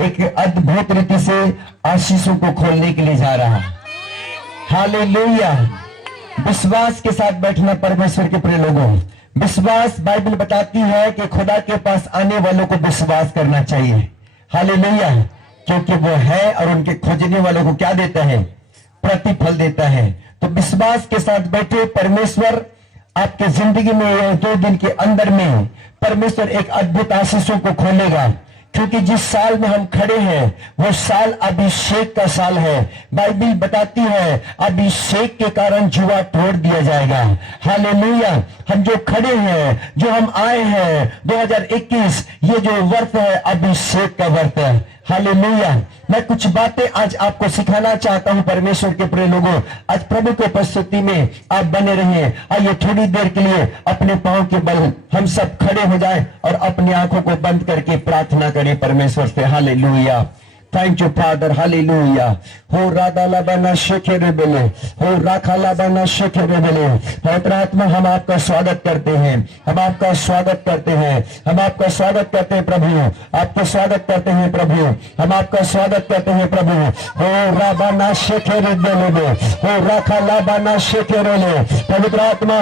एक अद्भुत रीति से आशीषों को खोलने के लिए जा रहा है। हालेलुया। विश्वास के साथ बैठना परमेश्वर के प्रिय लोगों, विश्वास बाइबल बताती है कि खुदा के पास आने वालों को विश्वास करना चाहिए। हालेलुया। क्योंकि वो है और उनके खोजने वालों को क्या देता है? प्रतिफल देता है। तो विश्वास के साथ बैठे, परमेश्वर आपके जिंदगी में 2 दिन के अंदर में परमेश्वर एक अद्भुत आशीषों को खोलेगा। क्योंकि जिस साल में हम खड़े हैं वो साल अभिषेक का साल है। बाइबल बताती है अभिषेक के कारण जुआ तोड़ दिया जाएगा। हालेलुया। हम जो खड़े हैं, जो हम आए हैं 2021, ये जो वर्ष है अभिषेक का वर्ष है। हालेलुया। मैं कुछ बातें आज आपको सिखाना चाहता हूं परमेश्वर के प्रिय लोगों। आज प्रभु की उपस्थिति में आप बने रहिए। आइए थोड़ी देर के लिए अपने पांव के बल हम सब खड़े हो जाएं और अपनी आंखों को बंद करके प्रार्थना करें परमेश्वर से। Hallelujah. Thank you father. Hallelujah. हो राधा लाबाना शेखे रे बेले, हो राखा लाबाना शेखे रे बेले। पवित्र आत्मा, हम आपका स्वागत करते हैं, हम आपका स्वागत करते हैं, हम आपका स्वागत करते हैं प्रभु, आपका स्वागत करते हैं प्रभु, हम आपका स्वागत करते हैं प्रभु। हो राबाना शेखे रे बेले, हो राखा लाबाना शेखे रे ले। पवित्र आत्मा,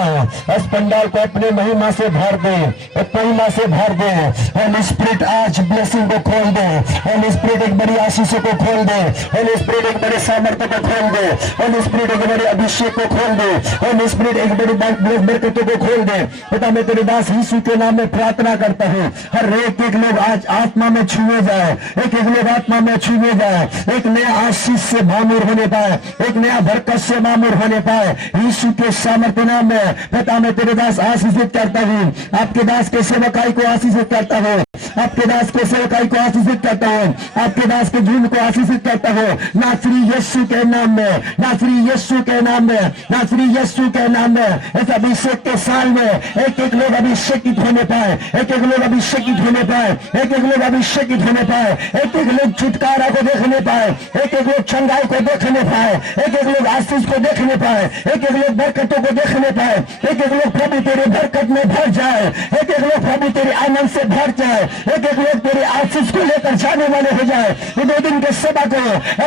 इस पंडाल को अपने महिमा से भर दे, एक महिमा से भर दे। होली स्पिरिट आज ब्लेसिंग को खोल दे। होली स्पिरिट एक बड़ी आशीषों को खोल दे। होली स्पिरिट एक बड़े सामर्थ्य को खोल दे। होली स्पिरिट एक बड़े अभिषेक को खोल दे। होली स्पिरिट एक बड़ी बरकतों को खोल दे। पिता, मैं तेरे दास यीशु के नाम में प्रार्थना करता हूँ, हर एक लोग आज आत्मा में छुए जाए, एक लोग आत्मा में छुए जाए, एक नया आशीष से मामूर होने पाए, एक नया बरकत से मामूर होने पाए। यीशु के सामर्थ्य नाम में पिता, मैं तेरे दास आशीषित करता हूँ, आपके दास के सेवकाई को आशीषित करता हूँ, आपके दास के सेवकाई को आशीषित करता हूँ, आपके दास के जीवन को आशीषित करता हूँ। नासरी यीशु के नाम में, नासरी यीशु के नाम में, नासरी यीशु के नाम में। इस अभिषेक के साल में एक लोग अभिषेकित होने पाए, एक लोग अभिषेकित होने पाए, एक लोग अभिषेकित होने पाए, एक लोग छुटकारा को देखने पाए, एक लोग चंगाई को देखने पाए, एक लोग आशीष को देखने पाए, एक लोग बरकतों को देखने पाए, एक लोग प्रभु तेरे बरकत में भर जाए, एक लोग प्रभु तेरे आनंद से भर जाए, एक लोग तेरे आशीष को लेकर जाने वाले हो जाए। 2 दिन के सेवा को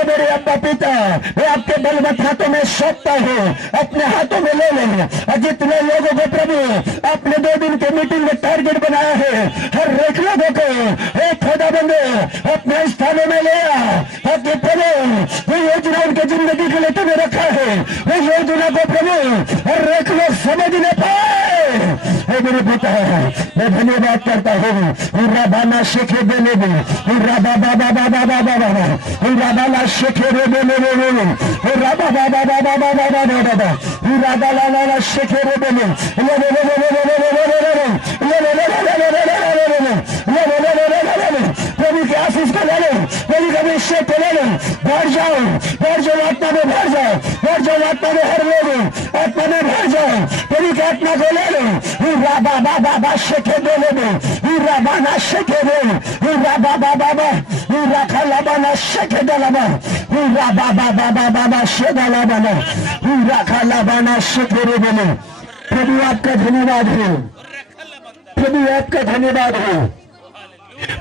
मेरे अब्बा पिता, मैं आपके बलवंत हाथों में सौंपता हूँ, अपने हाथों में ले लें। और जितने लोगों को प्रभु आपने 2 दिन के मीटिंग में टारगेट बनाया है, हर एक लोगों को एक खुदा बंदे अपने स्थानों में ले आ। आपके प्रभु वो योजना उनके जिंदगी के लिए तुम्हें रखा है, वो योजना को प्रभु हर एक लोग समझने पाए। मेरे पिता, मैं धन्यवाद करता हूँ। बाना शेखे बेले में, बाबा बाबा बाबा बाबा बाबा, बाबा शेखे रे बेले में, बाबा बाबा बाबा बाबा बाबा, बाबा लाला शेखे रे बेले, प्रभु के आशीष को ले लो, प्रभु के अभिषेक को ले लो। भर जाओ, भर जाओ, आत्मा में भर जाओ, भर जाओ आत्मा में, हर लोग आत्मा में भर जाओ, प्रभु के आत्मा को ले लो। बाबा बाबा शेखे बेले में, बाबा शेखे रे, बाबा बाबा राखा लाबाना शेखे दलाबा, बाबा बाबा बाबा शेदा लाबाना, राखा लाबाना शेखे रे बेले। प्रभु आपका धन्यवाद हो, प्रभु आपका धन्यवाद हो,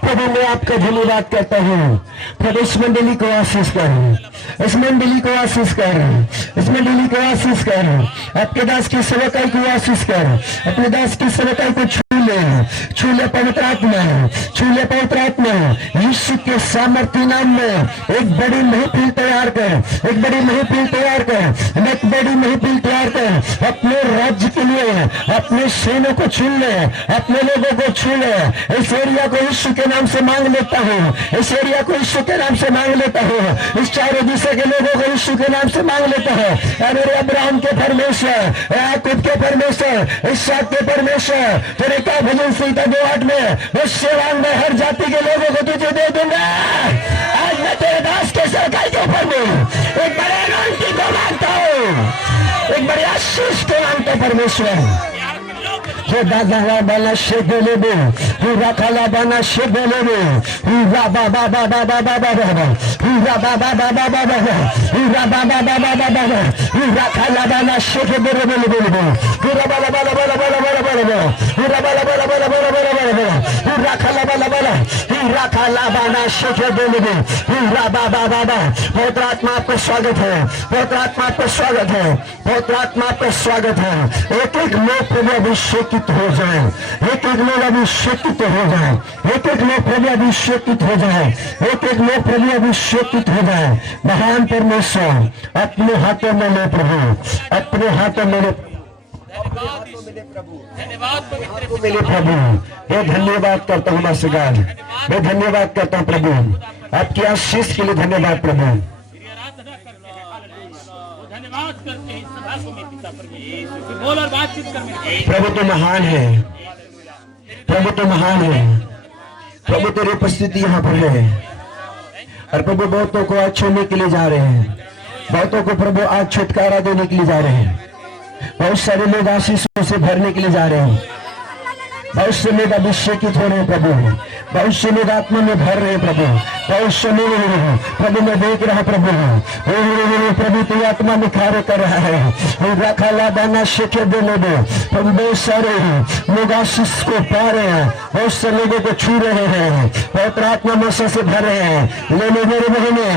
प्रभु मैं आपका धन्यवाद करता हूँ। प्रभु इस मंडली को आशीष कर, इस मंडली को आशीष कर, इस मंडली को आशीष कर, आपके दास की सेवकाई को आशीष कर, अपने दास की सेवकाई को छू ले पवित्र आत्मा, छू ले पवित्र आत्मा। यीशु के सामर्थ्य नाम में एक बड़ी महफिल तैयार कर, एक बड़ी महफिल तैयार कर, एक बड़ी महफिल तैयार कर। अपने राज्य के लिए अपने सैनिकों को छू ले, अपने लोगों को छू ले। इस एरिया को यीशु के नाम से मांग लेता हूँ, इस एरिया को यीशु के नाम से मांग लेता हूँ, इस चारों दिशा के लोगों को यीशु के नाम से मांग लेता हूँ। मेरे अब्राहम के परमेश्वर, याकूब के परमेश्वर, इसहाक के परमेश्वर, तेरे का भजन संहिता 2:8 में उस सेवांग में हर जाति के लोगों को तुझे दे दूंगा। आज मैं तेरे दास के सरकारी के ऊपर में एक बड़े अनंती को मांगता हूँ, एक बड़े आशीष को मांगता हूँ परमेश्वर। दादा बाला शेगले में, पूरा खाला बाना शेगले में, बाबा बाबा बाबा बाबा बाबा, हीरा बाबा बाबा बाबा हीरा बाबा बाबा बाबा हीरा खाला बाना शेखे बोले बोले बोले हीरा बाला बाला बाला बाला बाला बाला हीरा बाला बाला बाला बाला बाला बाला हीरा खाला बाला बाला हीरा खाला बाना शेखे बोले बोले हीरा बाबा बाबा। पवित्र आत्मा आपका स्वागत है, पवित्र आत्मा आपका स्वागत है, पवित्र आत्मा आपका स्वागत है। एक एक लोग प्रभु अभिषेकित हो जाए, एक एक लोग अभिषेकित हो जाए, एक एक लोग प्रभु अभिषेकित हो जाए, एक एक लोग प्रभु अभिषेकित हो जाए। महान परमेश्वर अपने हाथों में ले प्रभु, अपने हाथों में ले मिले प्रभु। मैं धन्यवाद करता हूँ मास्टर गॉड, मैं धन्यवाद करता हूँ प्रभु, आपकी आशीष के लिए धन्यवाद प्रभु। प्रभु तो महान है, प्रभु तो महान है, प्रभु तेरी उपस्थिति यहाँ पर है। और प्रभु बहुतों को आज छोड़ने के लिए जा रहे हैं, बहुतों को प्रभु आज छुटकारा देने के लिए जा रहे हैं। बहुत सारे लोग आशीषों से भरने के लिए जा रहे हैं, बहुत से लोग अभिषेकित हो रहे हैं प्रभु, बहुत से लोग आत्मा में भर रहे हैं प्रभु, बहुत से लोग प्रभु मैं देख रहा प्रभु, प्रभु तू आत्मा में कार्य कर रहा है। रखा दाना शेखे देने दो प्रभु। बहुत सारे लोग आशीष को पा रहे हैं, बहुत से लोगों को छू रहे हैं, बहुत आत्मा मशा से भर रहे हैं। ले लो मेरे बहने,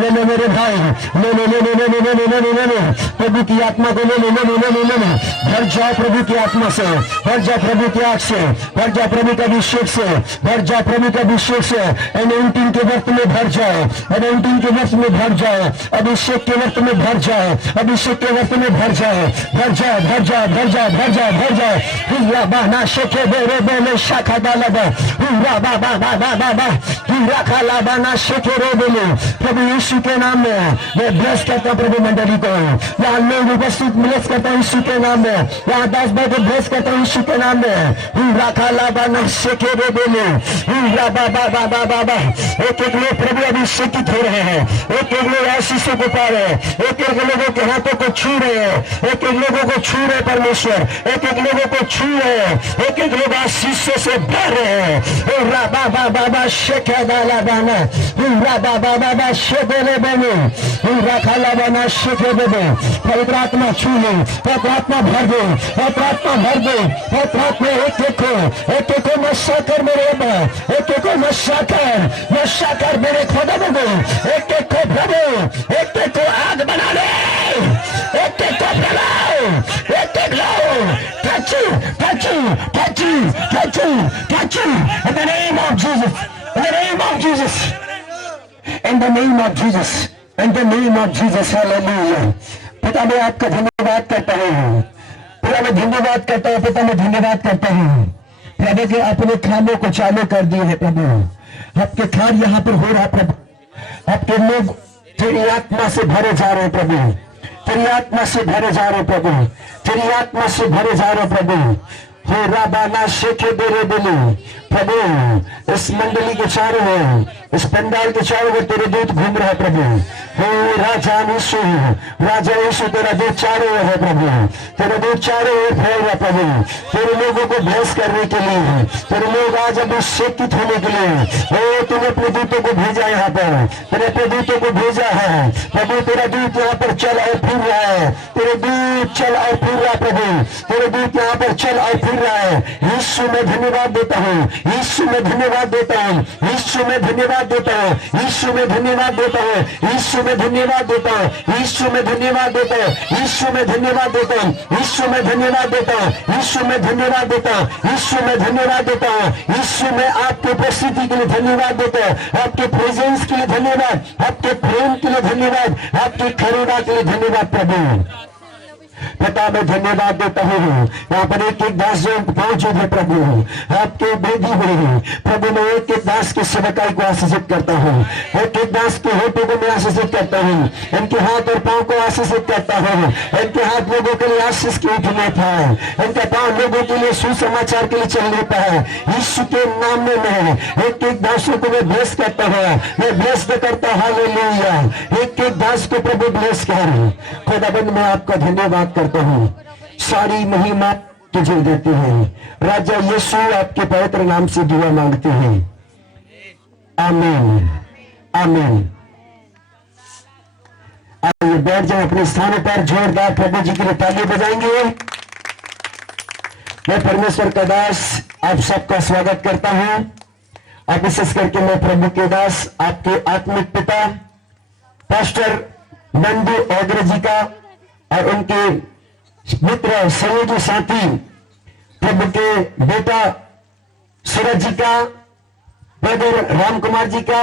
ले लो मेरे भाई, ले लो ले लो ले लो ले लो ले लो ले लो प्रभु की आत्मा को ले लो ले लो ले लो ले लो। भर जाओ प्रभु की आत्मा से, भर जाओ प्रभु की आग से, भर जाओ प्रभु का अभिषेक से, भर जाओ प्रभु का अभिषेक से। एनोइंटिंग के वक्त में भर जाओ, एनोइंटिंग के वक्त में भर जाओ, अभिषेक के वक्त में भर जाओ, अभिषेक के वक्त में भर जाओ, भर जाओ भर जाओ भर जाओ भर जाओ भर जाओ। हीरा बाना शेखे बेरे बेले शाखा डाला बा हीरा बाबा बाबा बाबा हीरा खाला बाना शेखे रो बेले। प्रभु यीशु के नाम में मैं ब्लेस करता हूँ प्रभु मंडली को, यहाँ लोग उपस्थित ब्लेस करता हूँ यीशु के नाम में, यहाँ 10 भाई को ब्लेस करता हूँ यीशु के नाम में। हीरा खाला बाना शेखे रो बेले हीरा बाबा बाबा बाबा। एक एक लोग प्रभु अभिषेकित हो रहे हैं, एक एक लोग आशीषों को पा रहे हैं, एक एक लोगों के हाथों को छू रहे हैं, एक एक लोगों को छू रहे परमेश्वर, एक एक लोगों को छू रहे हैं, एक एक लोग आशीषों से भर रहे हैं। हीरा बाबा बाबा शेखे डाला बाना हीरा बाबा बाबा शेबेले बने हीरा खाला बाना शेखे दे। पवित्र आत्मा छू ले, पवित्र आत्मा भर दे, पवित्र आत्मा भर दे, पवित्र आत्मा एक एक को नशा कर मेरे अब्बा, एक एक को नशा कर मेरे खुदा बनो, एक एक को प्रभु, एक एक को आग बना ले, एक एक को प्रभाव, एक एक लो touch you touch you touch you touch you touch you in the name of Jesus, in the name of Jesus, in the name of Jesus, in the name of Jesus, hallelujah। पिता मैं आपका धन्यवाद करता हूँ, पिता मैं धन्यवाद करता हूँ, पिता मैं धन्यवाद करता हूँ प्रभु के अपने खानों को चालू कर दिए हैं प्रभु। आपके खान यहाँ पर हो रहा प्रभु, आपके लोग तेरी आत्मा से भरे जा रहे हैं प्रभु, तेरी आत्मा से भरे जा रहे प्रभु, तेरी आत्मा से भरे जा रहे प्रभु। हो राबाना शेखे बेरे बेले प्रभु, इस मंडली के चारों ओर, इस पंडाल के चारों ओर तेरे दूत घूम रहे प्रभु। हो राजा यीशु, राजा यीशु तेरा दूत चारों ओर है प्रभु, तेरा दूत चारों ओर फैल रहा प्रभु, तेरे लोगों को भेस करने के लिए, तेरे लोग आज अभिषेकित होने के लिए। ओ तूने अपने दूतों को भेजा यहाँ पर, तेरे अपने दूतों को भेजा है प्रभु। तेरा दूत यहाँ पर चल और फिर रहा है, तेरे दूत चल और फिर रहा प्रभु, तेरे दूत यहाँ पर चल और फिर रहा है। यीशु मैं धन्यवाद देता हूँ, यीशु मैं धन्यवाद देता हूँ, यीशु मैं धन्यवाद देता हूँ, यीशु मैं धन्यवाद देता हूँ, यीशु मैं धन्यवाद देता हूँ, यीशु मैं धन्यवाद देता हूँ, यीशु मैं धन्यवाद देता हूँ, यीशु मैं धन्यवाद देता हूँ, यीशु मैं धन्यवाद देता हूँ, यीशु मैं धन्यवाद देता हूँ, यीशु मैं आपकी उपस्थिति के लिए धन्यवाद देता हूँ, आपके प्रेजेंस के लिए धन्यवाद, आपके प्रेम के लिए धन्यवाद, आपकी करुणा के लिए धन्यवाद प्रभु। पिता मैं धन्यवाद देता हूँ, यहाँ पर एक एक दास जो मौजूद है प्रभु, आपके वेदी में प्रभु मैं एक एक दास के सेवकाई को आशीषित करता हूँ, एक एक दास के होठों को मैं आशीषित करता हूँ, इनके हाथ और पांव को आशीषित करता हूँ। इनके हाथ लोगों के लिए आशीष की उठने पाए, इनका पांव लोगों के लिए सुसमाचार के लिए चलने पाए। यीशु के नाम में मैं एक एक दासों को मैं ब्लेस करता हूँ, मैं ब्लेस करता हूँ। हालेलुया। एक एक दास को प्रभु ब्लेस कर। खुदाबंद मैं आपका धन्यवाद करता हूँ, सारी महिमा तुझे देते हैं। राजा यीशु आपके पवित्र नाम से दुआ मांगते हैं, आमीन आमीन आइए बैठ जाए अपने स्थानों पर, जोरदार प्रभु जी के लिए ताली बजाएंगे। मैं परमेश्वर का दास आप सबका स्वागत करता हूं, और विशेष करके मैं प्रभु के दास आपके आत्मिक पिता पास्टर नंदू ओगरे जी का और उनके मित्र सहयोगी साथी प्रभु के बेटा सूरज जी का, ब्रदर राम कुमार जी का,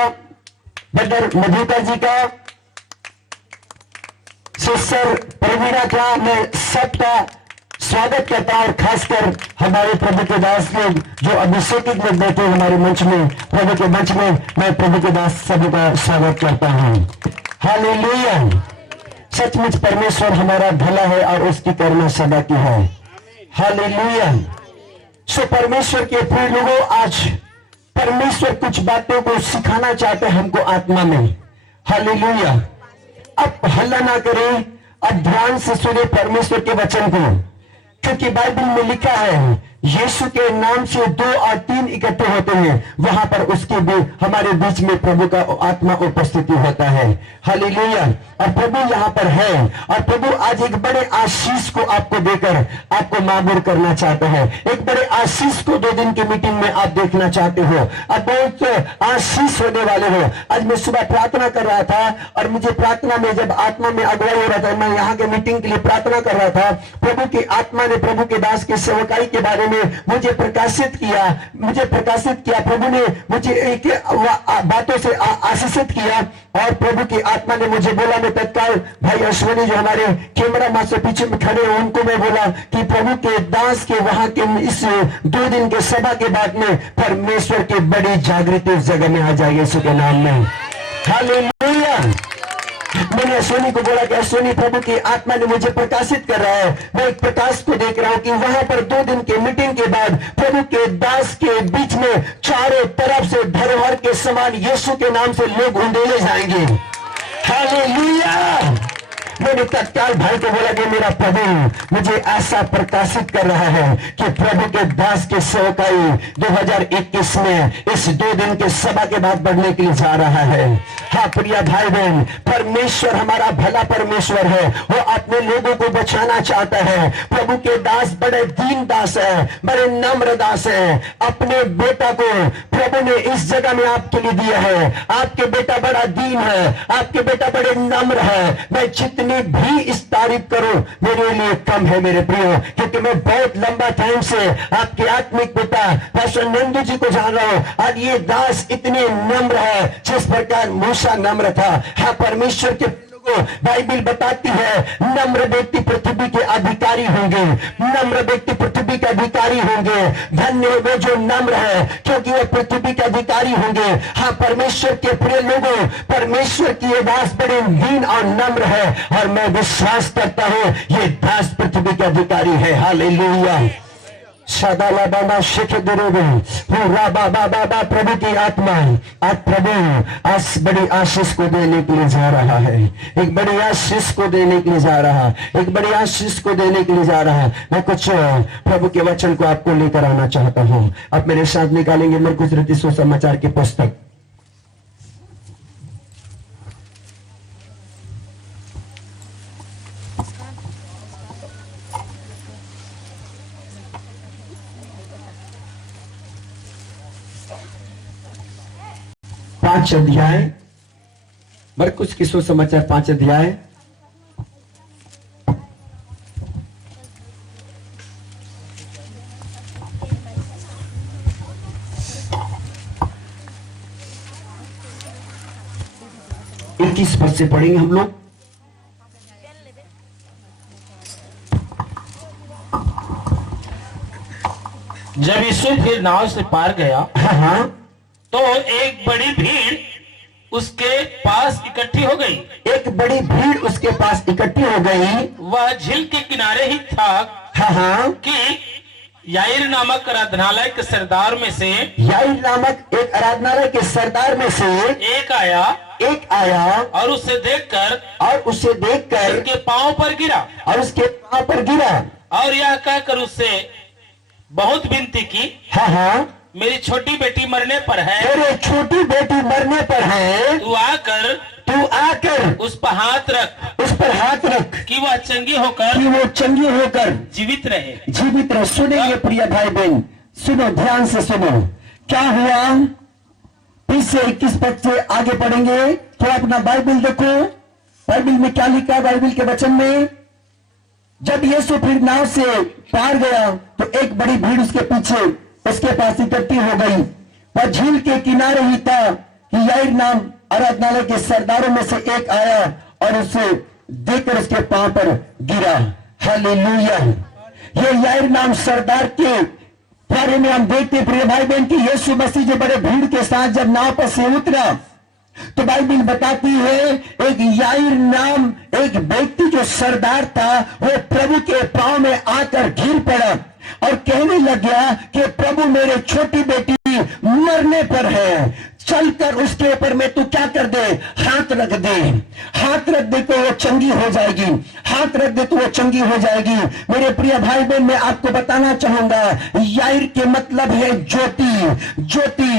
ब्रदर मधुकर जी का, सिस्टर प्रवीणा का, मैं सबका स्वागत करता हूं। और खासकर हमारे प्रभु के दास लोग जो अभिषेकित लोग बैठे हमारे मंच में, प्रभु के मंच में, मैं प्रभु के दास सभी का स्वागत करता हूं। हालेलुया। सचमुच परमेश्वर हमारा भला है और उसकी करुणा सदा की है। हालेलुया। सो परमेश्वर के प्रिय लोगों, आज परमेश्वर कुछ बातों को सिखाना चाहते हैं हमको आत्मा में। हालेलुया। अब हल्ला ना करें, अब ध्यान से सुने परमेश्वर के वचन को, क्योंकि बाइबल में लिखा है यीशु के नाम से 2 और 3 इकट्ठे होते हैं, वहां पर उसके भी हमारे बीच में प्रभु का आत्मा उपस्थिति होता है। हालेलुया। और प्रभु यहाँ पर है, और प्रभु आज एक बड़े आशीष को आपको देकर आपको मामूर करना चाहता है। एक बड़े आशीष को 2 दिन की मीटिंग में आप देखना चाहते हो, अब बहुत आशीष होने वाले हो। आज मैं सुबह प्रार्थना कर रहा था, और मुझे प्रार्थना में जब आत्मा में अगुवाई हो रहा था, मैं यहाँ के मीटिंग के लिए प्रार्थना कर रहा था, प्रभु की आत्मा ने प्रभु के दास के सेवकाई के बारे में मुझे प्रकाशित किया। प्रभु ने मुझे एक बातों से आशीषित किया, और प्रभु की आत्मा ने मुझे बोला, मैं तत्काल भाई अश्विनी जो हमारे कैमरा मैन से पीछे में खड़े हैं उनको मैं बोला कि प्रभु के दास के वहां के इस 2 दिन के सभा के बाद में परमेश्वर की बड़ी जागृति उस जगह में आ जाएगी यीशु के नाम में। हालेलुया। मैंने अश्विनी को बोला कि अश्विनी, प्रभु की आत्मा ने मुझे प्रकाशित कर रहा है, मैं एक प्रकाश को देख रहा हूं कि वहां पर 2 दिन के मीटिंग के बाद प्रभु के दास के बीच में चारों तरफ से धरोहर के समान यीशु के नाम से लोग उंडेले जाएंगे। हालेलुया। मैंने तत्काल भाई को बोला कि मेरा प्रभु मुझे ऐसा प्रकाशित कर रहा है कि प्रभु के दास के सेवकाई 2021 में इस 2 दिन के सभा के बाद बढ़ने के लिए जा रहा है। हाँ प्रिय भाई बहन, परमेश्वर हमारा भला परमेश्वर है, वो अपने लोगों को बचाना चाहता है। प्रभु के दास बड़े दीन दास है, बड़े नम्र दास है। अपने बेटा को प्रभु ने इस जगह में आपके लिए दिया है। आपके बेटा बड़ा दीन है, आपके बेटा बड़े नम्र है। मैं जितनी भी इस तारीफ करूं मेरे लिए कम है मेरे प्रियो, क्योंकि मैं बहुत लंबा टाइम से आपके आत्मिक पिता पास्टर नंदू जी को जान रहा हूं। आज ये दास इतने नम्र है जिस प्रकार मूसा नम्र था। हाँ, परमेश्वर के बाइबल बताती है नम्र व्यक्ति पृथ्वी के अधिकारी होंगे, नम्र व्यक्ति पृथ्वी के अधिकारी होंगे। धन्य वे जो नम्र है, क्योंकि वे पृथ्वी के अधिकारी होंगे। हाँ, परमेश्वर के प्रिय लोगों, परमेश्वर की ये दास बड़े दीन और नम्र है, और मैं विश्वास करता हूं ये दास पृथ्वी के अधिकारी है। हालेलुया। सदाला बाबा शिख पूरा बाबा प्रभु की आत्मा आज प्रभु आज बड़ी आशीष को देने के लिए जा रहा है। एक बड़ी आशीष को देने के लिए जा रहा है, एक बड़ी आशीष को देने के लिए जा रहा है। मैं कुछ प्रभु के वचन को आपको लेकर आना चाहता हूं। आप मेरे साथ निकालेंगे मरकुस रचित सुसमाचार की पुस्तक, पांच अध्याय, मरकुस की सुसमाचार 5 अध्याय। इक्कीस पद से पढ़ेंगे हम लोग। जब यीशु फिर नाव से पार गया, हाँ, तो एक बड़ी भीड़ उसके पास इकट्ठी हो गई। एक बड़ी भीड़ उसके पास इकट्ठी हो गई। वह झील के किनारे ही था हाँ, कि याईर नामक आराधनालय के सरदार में से याईर नामक एक आराधनालय के सरदार में से एक आया और उसे देखकर उसके पांव पर गिरा और यह कहकर उससे बहुत विनती की, हाँ, मेरी छोटी बेटी मरने पर है, तेरे छोटी बेटी मरने पर है, तू आकर उस पर चंगी होकर कि वो चंगी होकर जीवित रहे। जीवित रहे। सुनेंगे प्रिय भाई बहन, सुनो, ध्यान से सुनो। क्या हुआ? फिर से 21 पद से आगे पढ़ेंगे। थोड़ा अपना बाइबल देखो, बाइबल में क्या लिखा है। बाइबल के वचन में, जब यीशु फिर नाव से पार गया तो एक बड़ी भीड़ उसके पीछे उसके पास इकट्ठी हो गई। वह झील के किनारे ही था कि याईर नाम आराधनालय के सरदारों में से एक आया और उसे देखकर उसके पांव पर गिरा। हालेलुया। ये याईर नाम सरदार के बारे में हम देखते प्रिय भाई बहन की यीशु मसीह जो बड़े भीड़ के साथ जब नाव पर से उतरा तो बाइबल बताती है एक याईर नाम एक व्यक्ति जो सरदार था वो प्रभु के पांव में आकर गिर पड़ा और कहने लग गया कि प्रभु मेरे छोटी बेटी मरने पर है, चलकर उसके ऊपर में तू क्या कर दे, हाथ रख दे। हाथ रख दे तो वो चंगी हो जाएगी, हाथ रख दे तो वो चंगी हो जाएगी। मेरे प्रिय भाई बहन, मैं आपको बताना चाहूंगा याईर के मतलब है ज्योति, ज्योति,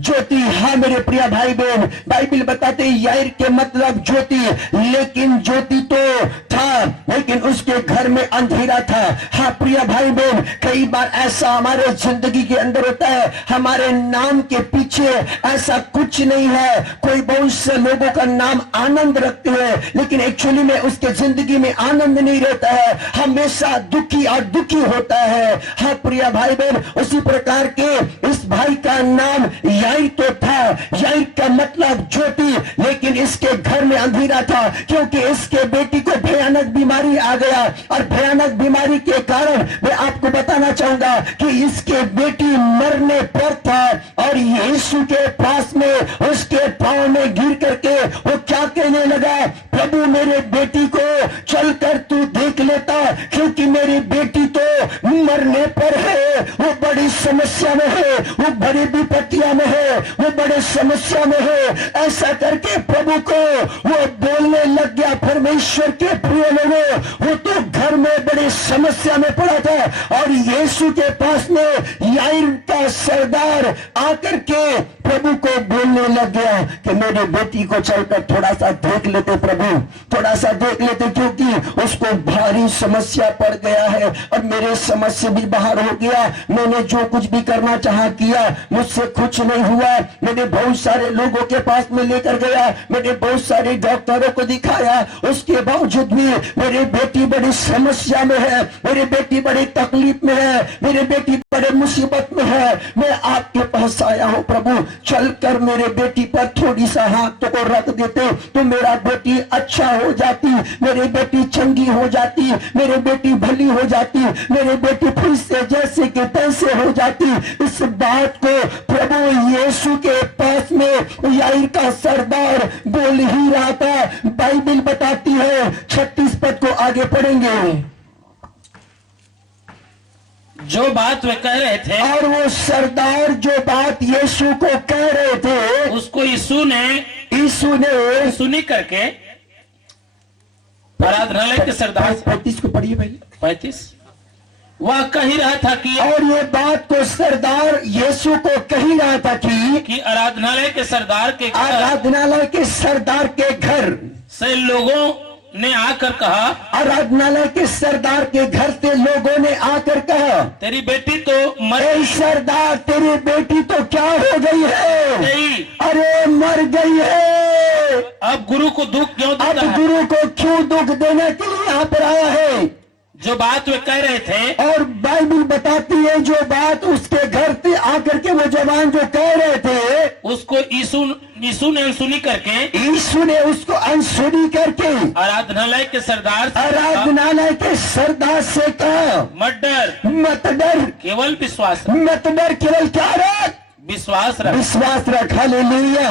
ज्योति। हाँ मेरे प्रिय भाई बहन, बाइबल बताते याईर के मतलब ज्योति, लेकिन ज्योति तो था लेकिन उसके घर में अंधेरा था। हाँ प्रिय भाई बहन, कई बार ऐसा हमारे जिंदगी के अंदर होता है, हमारे नाम के पीछे ऐसा कुछ नहीं है। कोई बहुत से लोगों का नाम आनंद रखते हैं लेकिन एक्चुअली में उसके जिंदगी में आनंद नहीं रहता है, हमेशा दुखी और दुखी होता है। हाँ प्रिय भाई बहन, उसी प्रकार के इस भाई का नाम याईर तो था, याईर का मतलब ज्योति, लेकिन इसके घर में अंधेरा था क्योंकि इसके बेटी को भयानक बीमारी आ गया और भयानक बीमारी के कारण मैं आपको बताना चाहूंगा कि इसके बेटी मरने पर था और यीशु के पास में उसके पांव में गिर करके वो क्या कहने लगा, प्रभु मेरे बेटी को चलकर तू देख लेता क्योंकि मेरी बेटी तो मरने पर है, वो बड़ी समस्या में है, वो बड़ी विपत्तियां में है, वो बड़े समस्या में है। ऐसा करके प्रभु को वो बोलने लग गया। परमेश्वर के प्रिय लोगों, वो तो घर में बड़ी समस्या में पड़ा था और यीशु के पास में याईर का सरदार आकर के प्रभु को बोलने लग गया कि मेरी बेटी को चलकर थोड़ा सा देख लेते प्रभु, थोड़ा सा देख लेते क्योंकि उसको भारी समस्या पड़ गया है और मेरे समझ से भी बाहर हो गया। मैंने जो कुछ भी करना चाहा किया, मुझसे कुछ नहीं हुआ। मैंने बहुत सारे लोगों के पास में लेकर गया, मैंने बहुत सारे डॉक्टरों को दिखाया, उसके बावजूद भी मेरी बेटी बड़ी समस्या में है, मेरी बेटी बड़ी तकलीफ में है, मेरी बेटी बड़े मुसीबत में है। मैं आपके पास आया हूं प्रभु, चलकर मेरे बेटी पर थोड़ी सा हाथ को रख देते तो मेरा बेटी अच्छा हो जाती, मेरी बेटी चंगी हो जाती, मेरी बेटी भली हो जाती, मेरी बेटी फिर से जैसे के तैसे हो जाती। इस बात को प्रभु यीशु के पास में याईर का सरदार बोल ही रहा था। बाइबल बताती है 36 पद को आगे पढ़ेंगे। जो बात वे कह रहे थे और वो सरदार जो बात यीशु को कह रहे थे उसको यीशु ने सुनी करके आराधनालय के सरदार 35 को पढ़िए पहले। 35 वह कह ही रहा था कि और ये बात को सरदार यीशु को कह ही रहा था कि आराधनालय के सरदार के घर से लोगों ने आकर कहा, आराधनालय के सरदार के घर से लोगों ने आकर कहा, तेरी बेटी तो मर गई। सरदार तेरी बेटी तो क्या हो गई है? अरे मर गई है। अब गुरु को दुख क्यों देता है? अब गुरु को क्यों दुख देने के लिए यहाँ पर आया है? जो बात वे कह रहे थे और बाइबल बताती है जो बात उसके घर से आकर के वो जवान जो कह रहे थे उसको यीशु ने अनसुनी करके यीशु ने उसको अनसुनी करके आराधनालय के सरदार से कहा, मत डर, केवल विश्वास मत डर, केवल क्या रख? विश्वास रख। हालेलुया।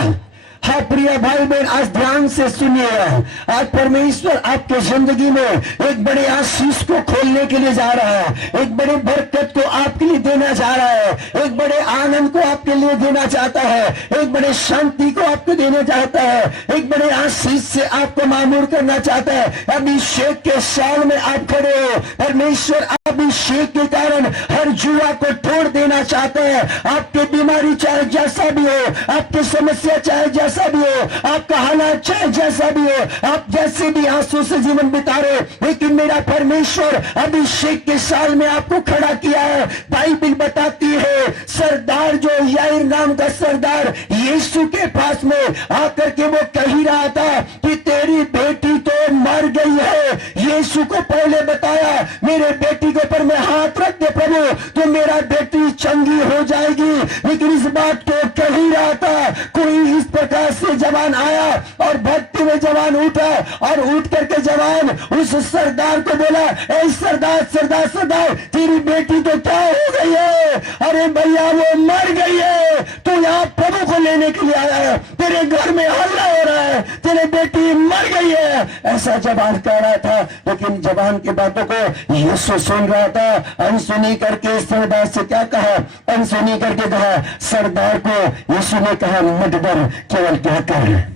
हाँ प्रिय भाई बहन, आज ध्यान से सुनिएगा। आज परमेश्वर आपके जिंदगी में एक बड़े आशीष को खोलने के लिए जा रहा है, एक बड़े बरकत को आपके लिए देना जा रहा है, एक बड़े आनंद को आपके लिए देना चाहता है, एक बड़े शांति को आपको देना चाहता है, एक बड़े आशीष से आपको मामूर करना चाहता है। अभिषेक के साल में आप खड़े हो, परमेश्वर अभिषेक के कारण हर जुआ को तोड़ देना चाहते हैं। आपकी बीमारी चाहे जैसा भी हो, आपकी समस्या चाहे जैसा भी हो, आपका हालात चाहे जैसा भी हो, आप जैसे भी आंसू से जीवन बिता रहे, लेकिन मेरा परमेश्वर अभिषेक के साल में आपको खड़ा किया है। बाइबल बताती है सरदार जो याईर नाम का सरदार यीशु के पास में आकर के वो कह ही रहा था कि तेरी बेटी तो मर गई है। यीशु को पहले बताया मेरे बेटी के ऊपर मैं हाथ रख दे प्रभु तो मेरा बेटी चंगी हो जाएगी, लेकिन इस बात को कह ही रहा था। कोई इस प्रकार से जवान आया और भक्ति में जवान उठा और उठ करके जवान उस सरदार को बोला, ए सरदार सरदार सरदार तेरी बेटी तो क्या हो गई है? अरे भैया वो मर गई है, तू यहाँ प्रभु को लेने के लिए आया है, तेरे घर में हल्ला हो रहा है, तेरे बेटी मर गई है। ऐसा जवान कह रहा था, लेकिन जवान की बातों को यीशु सुन रहा था। अनसुनी करके सरदार से क्या कहा? अनसुनी करके कहा सरदार को यीशु ने कहा मत डर, केवल क्या कर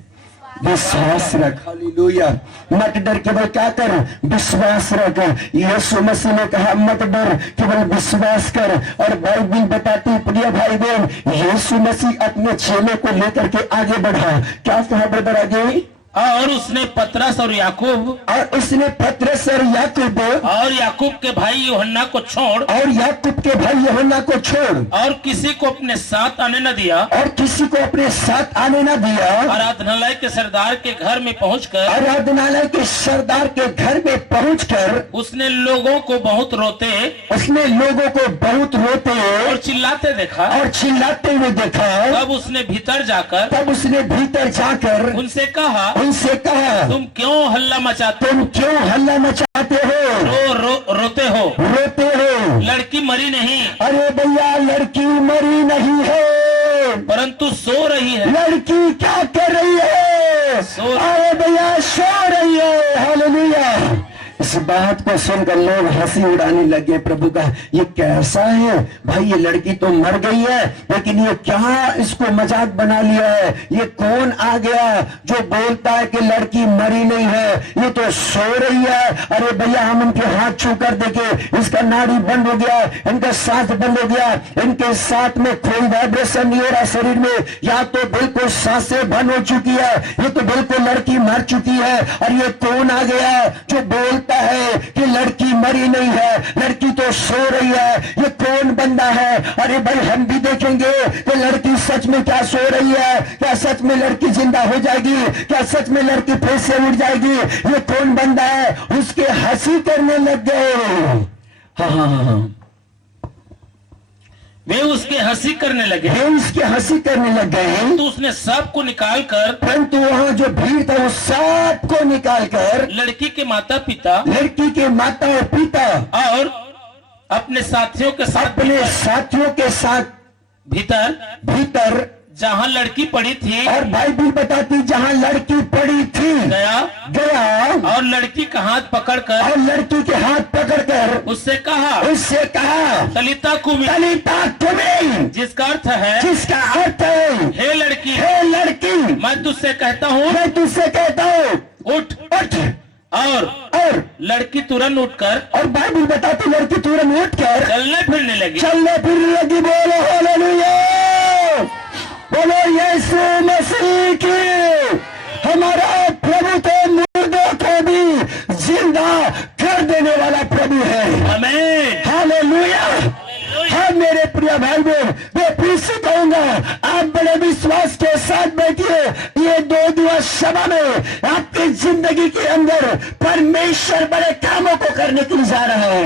विश्वास रख। हालेलुया। मत डर, केवल क्या कर विश्वास रख। यीशु मसीह ने कहा मत डर, केवल विश्वास कर। और बाइबल बताती प्रिय भाई बहन, यीशु मसीह अपने चेले को लेकर के आगे बढ़ा। क्या कहा ब्रदर आगे? और उसने पतरस और याकूब और याकूब के भाई यूहन्ना को छोड़ और किसी को अपने साथ आने न दिया आराधनालय के सरदार के घर में पहुंचकर उसने लोगों को बहुत रोते और चिल्लाते हुए देखा। तब उसने भीतर जाकर उनसे कहा तुम क्यों हल्ला मचाते हो? रोते हो। लड़की मरी नहीं। अरे भैया लड़की मरी नहीं है, परंतु सो रही है। लड़की क्या कर रही है? अरे भैया सो रही है। हालेलुया। इस बात को सुनकर लोग हंसी उड़ाने लगे। प्रभु का ये कैसा है भाई, ये लड़की तो मर गई है, लेकिन ये क्या इसको मजाक बना लिया है? ये कौन आ गया जो बोलता है कि लड़की मरी नहीं है, ये तो सो रही है। अरे भैया हम उनके हाथ छू कर देखे, इसका नाड़ी बंद हो गया, इनका सांस बंद हो गया, इनके साथ में कोई वाइब्रेशन नहीं हो रहा शरीर में, या तो बिल्कुल सांसें बंद हो चुकी है, ये तो बिल्कुल लड़की मर चुकी है। और ये कौन आ गया जो बोलता है कि लड़की मरी नहीं है, लड़की तो सो रही है? ये कौन बंदा है? अरे भाई हम भी देखेंगे कि लड़की सच में क्या सो रही है, क्या सच में लड़की जिंदा हो जाएगी, क्या सच में लड़की फिर से उठ जाएगी? ये कौन बंदा है? उसके हंसी करने लग गए। हाँ। वे उसके हंसी करने लगे। तो उसने सबको निकाल कर, परंतु वहाँ जो भीड़ था वो सबको निकाल कर लड़की के माता पिता और पिता और अपने साथियों के साथ भीतर जहाँ लड़की पड़ी थी, और बाइबल बताती जहाँ लड़की पड़ी थी गया और लड़की का हाथ पकड़कर उससे कहा तलिता कुमी, जिसका अर्थ है हे लड़की मैं तुझसे कहता हूँ उठ। और लड़की तुरंत उठकर, और बाइबल बताती लड़की तुरंत उठकर चलने फिरने लगी। बोलो हालेलुया, बोलो यीशु मसीह की। हमारा प्रभु तो मुर्दों को भी जिंदा कर देने वाला प्रभु है। आमीन। हालेलुया। हाँ मेरे प्रिय भाई बहन, मैं फिर से कहूंगा आप बड़े विश्वास के साथ बैठिए। ये 2 दिवस सभा में आपकी जिंदगी के अंदर परमेश्वर बड़े कामों को करने के लिए जा रहा है।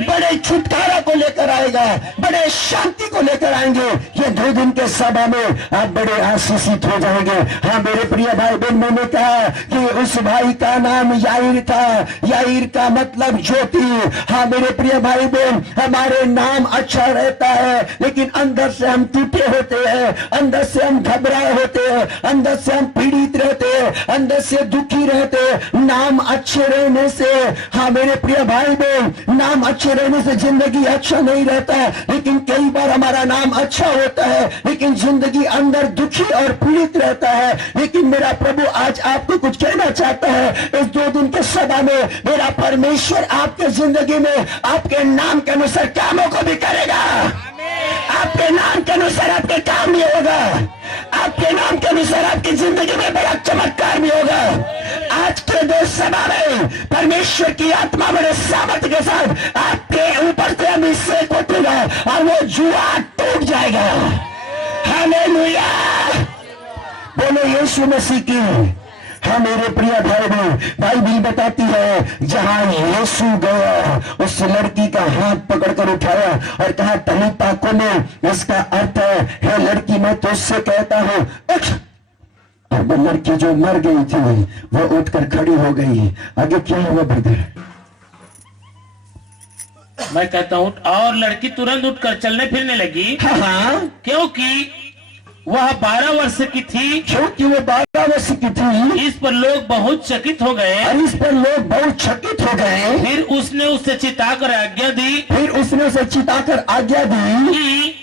बड़े छुटकारा को लेकर आएगा, बड़े शांति को लेकर आएंगे। ये 2 दिन के सभा में आप बड़े आशीषित हो जाएंगे। हाँ मेरे प्रिय भाई बहन, मैंने कहा कि उस भाई का नाम याईर था। याईर का मतलब ज्योति। हाँ मेरे प्रिय भाई बहन, हमारे नाम अच्छा रहता है, लेकिन अंदर से हम टूटे होते हैं, अंदर से हम घबराए होते हैं, अंदर से हम पीड़ित रहते हैं, अंदर से दुखी रहते हैं। नाम अच्छे रहने से, हाँ मेरे प्रिय भाई बहन, नाम अच्छे रहने से जिंदगी अच्छा नहीं रहता है। लेकिन कई बार हमारा नाम अच्छा होता है, लेकिन जिंदगी अंदर दुखी और पीड़ित रहता है। लेकिन मेरा प्रभु आज आपको आपको कुछ कहना चाहता है इस 2 दिन के सभा में, मेरा परमेश्वर आपके जिंदगी में आपके नाम के अनुसार कामों को भी करेगा। आपके नाम के अनुसार आपके काम भी होगा, आपके नाम के अनुसार आपकी जिंदगी में बड़ा चमत्कार भी होगा। आज के 2 सभा में परमेश्वर की आत्मा बड़े सामर्थ्य के साथ आपके ऊपर से अभिषेक उठेगा और वो जुआ टूट जाएगा। हालेलुया, बोलो यीशु मसीह की। हाँ मेरे प्रिय भाई बहन, बाइबल बताती है जहां यीशु गया उस लड़की का हाथ पकड़कर उठाया और कहा तलीता कुमी, इसका अर्थ है लड़की मैं तुझसे कहता हूं उठ। और वो लड़की जो मर गई थी वो उठकर खड़ी हो गई। आगे क्या हुआ ब्रदर? मैं कहता हूँ और लड़की तुरंत उठकर चलने फिरने लगी। हाँ, क्योंकि वह 12 वर्ष की थी। क्योंकि वो 12 वर्ष की थी। इस पर लोग बहुत चकित हो गए। और इस पर लोग बहुत चकित हो गए। फिर उसने उससे चिताकर आज्ञा दी। फिर उसने उसे चिताकर आज्ञा दी कि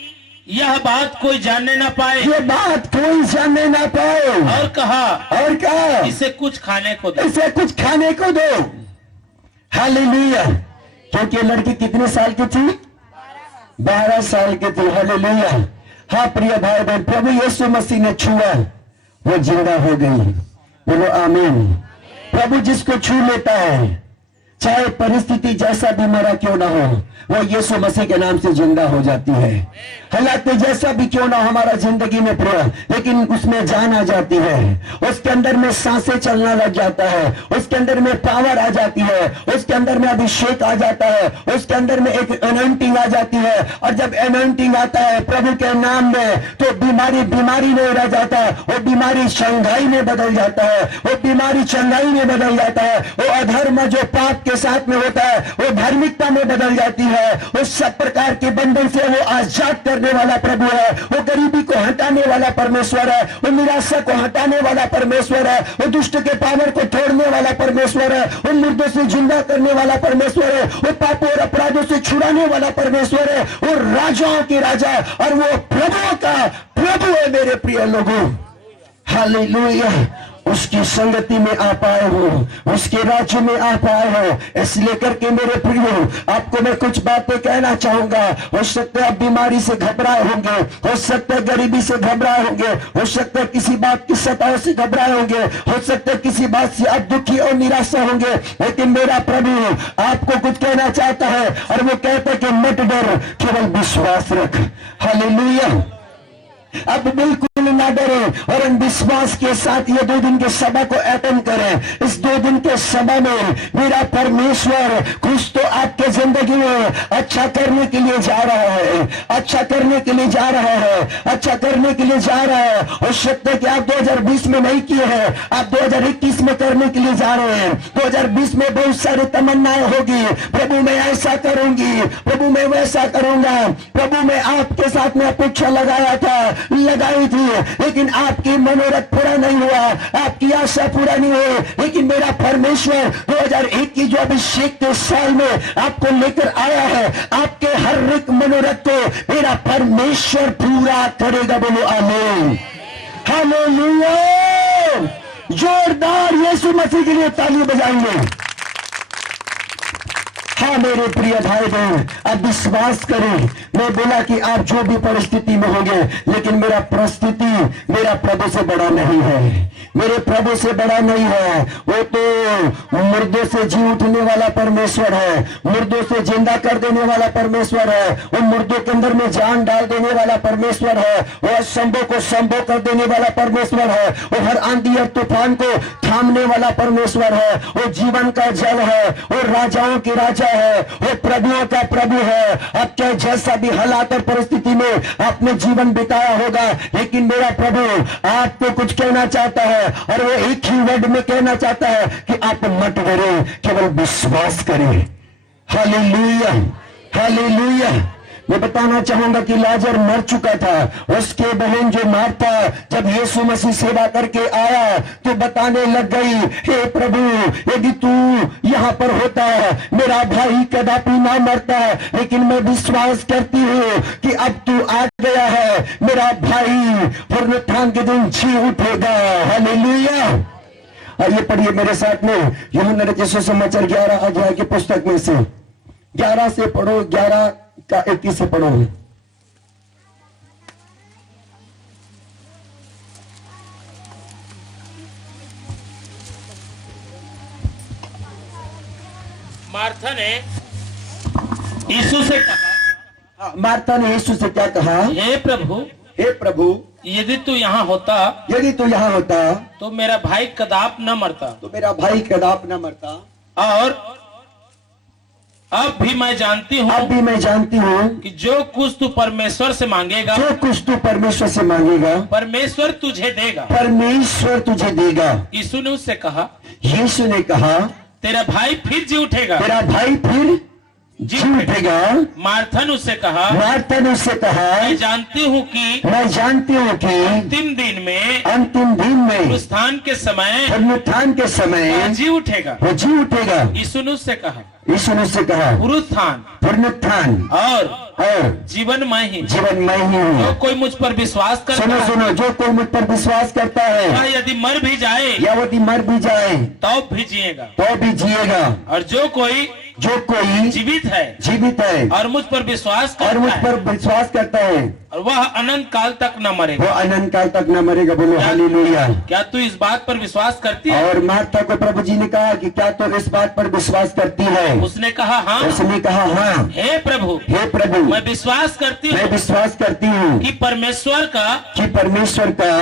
यह बात कोई जानने ना पाए। ये बात कोई जानने ना पाए। और कहा इसे कुछ खाने को दो। इसे कुछ खाने को दो। हालेलुया। क्योंकि लड़की कितने साल की थी? 12 साल की थी। हालेलुया। हाँ प्रिय भाई बहन, प्रभु यीशु मसीह ने छुआ, वो जिंदा हो गई। बोलो आमीन। प्रभु जिसको छू लेता है चाहे परिस्थिति जैसा भी मरा क्यों ना हो, वो यीशु मसीह के नाम से जिंदा हो जाती है। हालात जैसा भी क्यों ना हमारा जिंदगी में पूरा, लेकिन उसमें जान आ जाती है, उसके अंदर में सांसें चलना लग जाता है, उसके अंदर में पावर आ जाती है, उसके अंदर में अभिषेक आ जाता है, उसके अंदर में एक एनॉइंटिंग आ जाती है। और जब एनॉइंटिंग आता है प्रभु के नाम में, तो बीमारी नहीं रह जाता, वो बीमारी चंगाई में बदल जाता है, वो बीमारी चंगाई में बदल जाता है। वो अधर्म जो पाप के साथ में होता है वो धार्मिकता में बदल जाती है। उस सब प्रकार के बंधन से वो आजाद करने वाला प्रभु है। वो गरीबी को हटाने वाला परमेश्वर है, वो निराशा को हटाने वाला परमेश्वर है, वो दुष्ट के पावर को तोड़ने वाला परमेश्वर है, वो मुर्दों से जिंदा करने वाला परमेश्वर है, वो पापों और अपराधों से छुड़ाने वाला परमेश्वर है। वो राजाओं के राजा और वो प्रभुओं का प्रभु है। मेरे प्रिय लोगों, हालेलुया। उसकी संगति में आप आए हो, उसके राज्य में आप आए हो। इसलिए करके मेरे प्रियो, आपको मैं कुछ बातें कहना चाहूंगा। हो सकता है आप बीमारी से घबराए होंगे, हो सकता है गरीबी से घबराए होंगे, हो सकता है किसी बात की सताव से घबराए होंगे, हो सकता है किसी बात से आप दुखी और निराशा होंगे। लेकिन मेरा प्रभु आपको कुछ कहना चाहता है और वो कहता है कि मत डर, केवल विश्वास रख। हालेलुया। अब बिल्कुल ना डरें और इन विश्वास के साथ ये 2 दिन के सभा को अटेंड करें। इस 2 दिन के सभा में मेरा परमेश्वर कुछ तो आपके जिंदगी में अच्छा करने के लिए जा रहा है, अच्छा करने के लिए जा रहा है, अच्छा करने के लिए जा रहा है। हो सकता है कि आप 2020 में नहीं किए हैं, आप 2021 में करने के लिए जा रहे हैं। 2020 में बहुत सारी तमन्नाएं होगी, प्रभु मैं ऐसा करूंगी, प्रभु मैं वैसा करूंगा, प्रभु मैं आपके साथ में अपेक्षा लगाई थी, लेकिन आपकी मनोरथ पूरा नहीं हुआ, आपकी आशा पूरा नहीं हुई। लेकिन मेरा परमेश्वर 2001 की जो अभिषेक के साल में आपको लेकर आया है, आपके हर एक मनोरथ को मेरा परमेश्वर पूरा करेगा। बोलो आमीन। हालेलुया। जोरदार यीशु मसीह के लिए ताली बजाएंगे। हाँ मेरे प्रिय भाई बहन, आप विश्वास करें। मैं बोला कि आप जो भी परिस्थिति में होंगे, लेकिन मेरा परिस्थिति मेरा प्रभु से बड़ा नहीं है, मेरे प्रभु से बड़ा नहीं है। वो तो मुर्दों से जी उठने वाला परमेश्वर है, मुर्दों से जिंदा कर देने वाला परमेश्वर है, वो मुर्दों के अंदर में जान डाल देने वाला परमेश्वर है, वो असंभव को संभव कर देने वाला परमेश्वर है, वो हर आंधी और तूफान को थामने वाला परमेश्वर है, वो जीवन का जल है, वो राजाओं के राजा है, वो प्रभुओं का प्रभु है। अब चाहे जैसा भी हालात और परिस्थिति में आपने जीवन बिताया होगा, लेकिन मेरा प्रभु आपको कुछ कहना चाहता है और वो एक ही वर्ड में कहना चाहता है कि आप मत डरें, केवल विश्वास करें। Hallelujah, hallelujah. मैं बताना चाहूंगा कि लाजर मर चुका था, उसके बहन जो मार्था जब यीशु मसीह सेवा करके आया तो बताने लग गई, हे प्रभु यदि तू यहाँ पर होता मेरा भाई कदापि ना मरता, लेकिन मैं विश्वास करती हूँ कि अब तू आ गया है, मेरा भाई पुनरुत्थान के दिन जी उठेगा। हालेलुया। और ये पढ़िए मेरे साथ में यूहन्ना रचित सुसमाचार 11 अध्याय की पुस्तक में से 11 से पढ़ो, 11 का 21 से पढ़ो। मार्था ने यीशु से कहा, मार्था ने यीशु से क्या कहा? हे प्रभु, हे प्रभु, यदि तू यहाँ होता तो मेरा भाई कदाप न मरता। और अब भी मैं जानती हूँ कि जो कुछ तू परमेश्वर से मांगेगा परमेश्वर तुझे देगा। यीशु ने उससे कहा, तेरा भाई फिर जी उठेगा। मार्था ने उससे कहा, मैं जानती हूँ कि अंतिम दिन में पुनरुत्थान के समय जी उठेगा। यीशु ने उससे कहा, पुनरुत्थान और जीवन मैं ही हूँ। जो कोई मुझ पर विश्वास करता है वह यदि मर भी जाए तो भी जिएगा। और जो कोई जीवित है और मुझ पर विश्वास करता है और वह अनंत काल तक न मरेगा। बोलो हालेलुया। क्या तू इस बात पर विश्वास करती है? और मार्था को प्रभु जी ने कहा कि क्या तू इस बात पर विश्वास करती है? उसने कहा हाँ। हे प्रभु, मैं विश्वास करती हूँ कि परमेश्वर का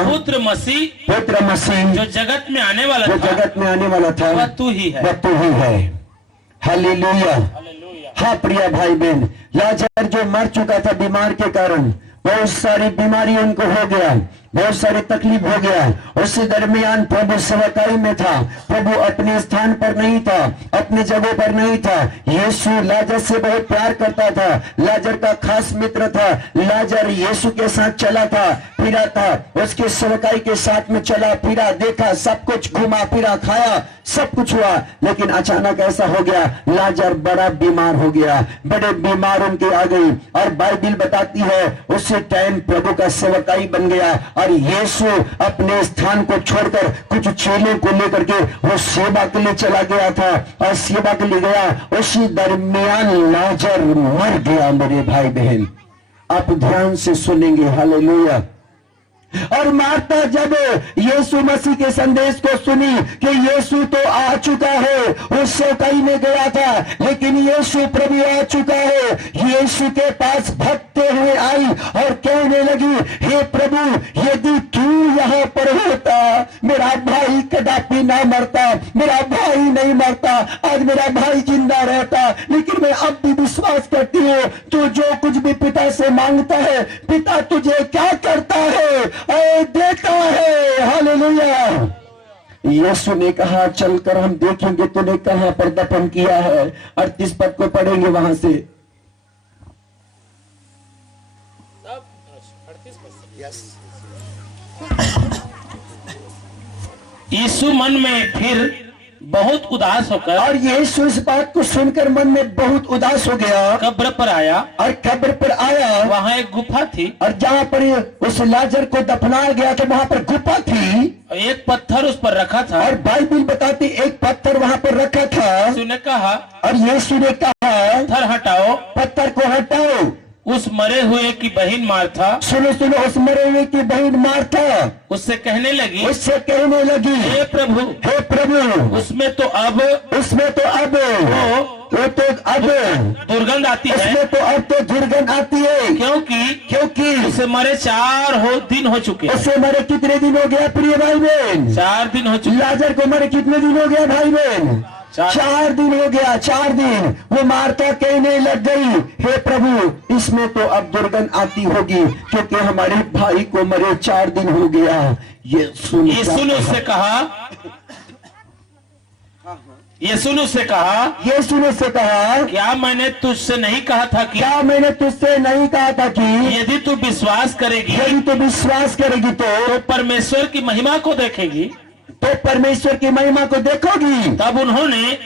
पुत्र मसीह जो जगत में आने वाला था वह तू ही है। हालेलुया। हाँ प्रिय भाई बहन, लाजर जो मर चुका था बीमार के कारण, बहुत सारी बीमारी उनको हो गया, बहुत सारी तकलीफ हो गया। उसी दरमियान प्रभु सेवकाई में था, प्रभु अपने स्थान पर नहीं था, अपनी जगह पर नहीं था। यीशु लाजर से बहुत प्यार करता था, लाजर का खास मित्र था। लाजर यीशु के साथ चला था, फिरा था, उसके सेवकाई के साथ में चला फिरा, देखा, सब कुछ घुमा फिरा, खाया, सब कुछ हुआ। लेकिन अचानक ऐसा हो गया, लाजर बड़ा बीमार हो गया, बड़े बीमार उनके आ गई। और बाइबिल बताती है उसी टाइम प्रभु का सेवकाई बन गया और यीशु अपने स्थान को छोड़कर कुछ चेलों को लेकर के वो सेवा के लिए चला गया था और सेवा के लिए गया। उसी दरमियान लाजर मर गया। मेरे भाई बहन, आप ध्यान से सुनेंगे। हालेलुया। और मार्था जब यीशु मसीह के संदेश को सुनी कि यीशु तो आ चुका है, उस सेवकाई में गया था, लेकिन यीशु प्रभु आ चुका है, यीशु के पास भगते हुए आई और कहने लगी, हे प्रभु, यदि तू यहाँ पर होता मेरा भाई कदापि ना मरता, मेरा भाई नहीं मरता, आज मेरा भाई जिंदा रहता। लेकिन मैं अब भी विश्वास करती हूँ, तू जो कुछ भी पिता से मांगता है, पिता तुझे क्या करता है? देता है। हालेलुया। यीशु ने कहा, चलकर हम देखेंगे तूने कहां पर दफन किया है। 38 पद को पढ़ेंगे वहां से। यीशु मन में फिर बहुत उदास होकर, और यीशु इस बात को सुनकर मन में बहुत उदास हो गया, कब्र पर आया। और कब्र पर आया, वहाँ एक गुफा थी और जहाँ पर उस लाजर को दफनाया गया था वहाँ पर गुफा थी, एक पत्थर उस पर रखा था। और बाइबिल बताती एक पत्थर वहाँ पर रखा था। यीशु ने कहा, और यीशु ने कहा, पत्थर हटाओ, पत्थर को हटाओ। उस मरे हुए की बहन मार्था, सुनो, उस मरे हुए की बहन मार्था उससे कहने लगी, हे प्रभु, उसमें तो अब वो तो अब दुर्गंध आती है, उसमें तो अब तो दुर्गंध आती है। क्योंकि उसे मरे 4 दिन हो चुके। उसे मरे कितने दिन हो गया प्रिय भाई बहन? 4 दिन हो चुके। लाजर को मरे कितने दिन हो गया भाई बहन? 4 दिन हो गया। 4 दिन। वो मार्था कहने लग गई, हे प्रभु, इसमें तो अब दुर्गंध आती होगी, क्योंकि हमारे भाई को मरे 4 दिन हो गया। यीशु ने उससे कहा, क्या मैंने तुझसे नहीं कहा था कि यदि तू विश्वास करेगी तो परमेश्वर की महिमा को देखेगी, तो परमेश्वर की महिमा को देखोगी। तब उन्होंने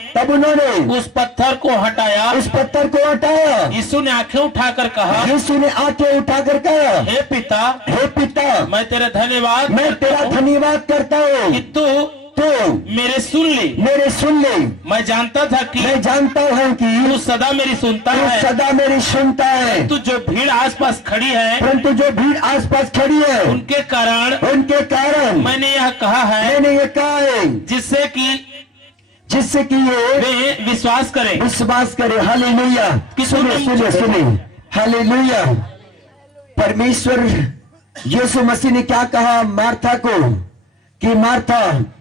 उस पत्थर को हटाया। यीशु ने आंखें उठाकर कहा, हे पिता, मैं तेरा धन्यवाद करता हूँ कि तू मेरे सुन ले। मैं जानता हूँ कि तू सदा मेरी सुनता है। परंतु जो भीड़ आसपास खड़ी है उनके कारण मैंने यह कहा है जिससे कि वे विश्वास करें। हालेलुया। सुने हालेलुया। परमेश्वर यीशु मसीह ने क्या कहा मार्था को कि मार्था,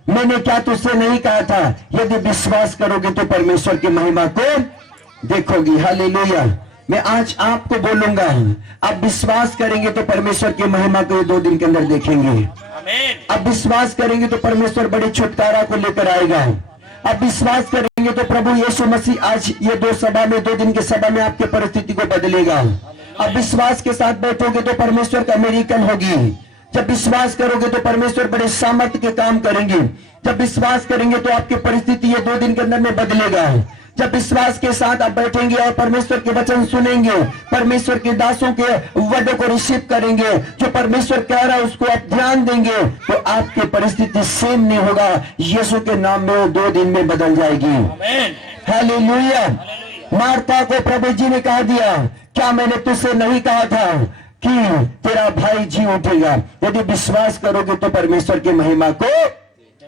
मैंने क्या तुझसे नहीं कहा था, यदि विश्वास करोगे तो परमेश्वर की महिमा को देखोगी। हालेलुया। मैं आज आपको बोलूंगा, आप विश्वास करेंगे तो परमेश्वर की महिमा को 2 दिन के अंदर देखेंगे। आप विश्वास करेंगे तो परमेश्वर बड़े छुटकारा को लेकर आएगा। आप विश्वास करेंगे तो प्रभु यीशु मसीह आज ये 2 दिन के सभा में आपके परिस्थिति को बदलेगा। आप विश्वास के साथ बैठोगे तो परमेश्वर का मिरेकल होगी। जब विश्वास करोगे तो परमेश्वर बड़े सामर्थ्य के काम करेंगे। जब विश्वास करेंगे तो आपकी परिस्थिति ये 2 दिन के अंदर में बदलेगा। जब विश्वास के साथ आप बैठेंगे और परमेश्वर के वचन सुनेंगे, परमेश्वर के दासों के वर्डों को रिसीव करेंगे, जो परमेश्वर कह रहा है उसको आप ध्यान देंगे, तो आपकी परिस्थिति सेम नहीं होगा। यीशु के नाम में 2 दिन में बदल जाएगी। हालेलुया। मार्था को प्रभु जी ने कहा दिया, क्या मैंने तुझसे नहीं कहा था कि तेरा भाई जी उठेगा? यदि विश्वास करोगे तो परमेश्वर की महिमा को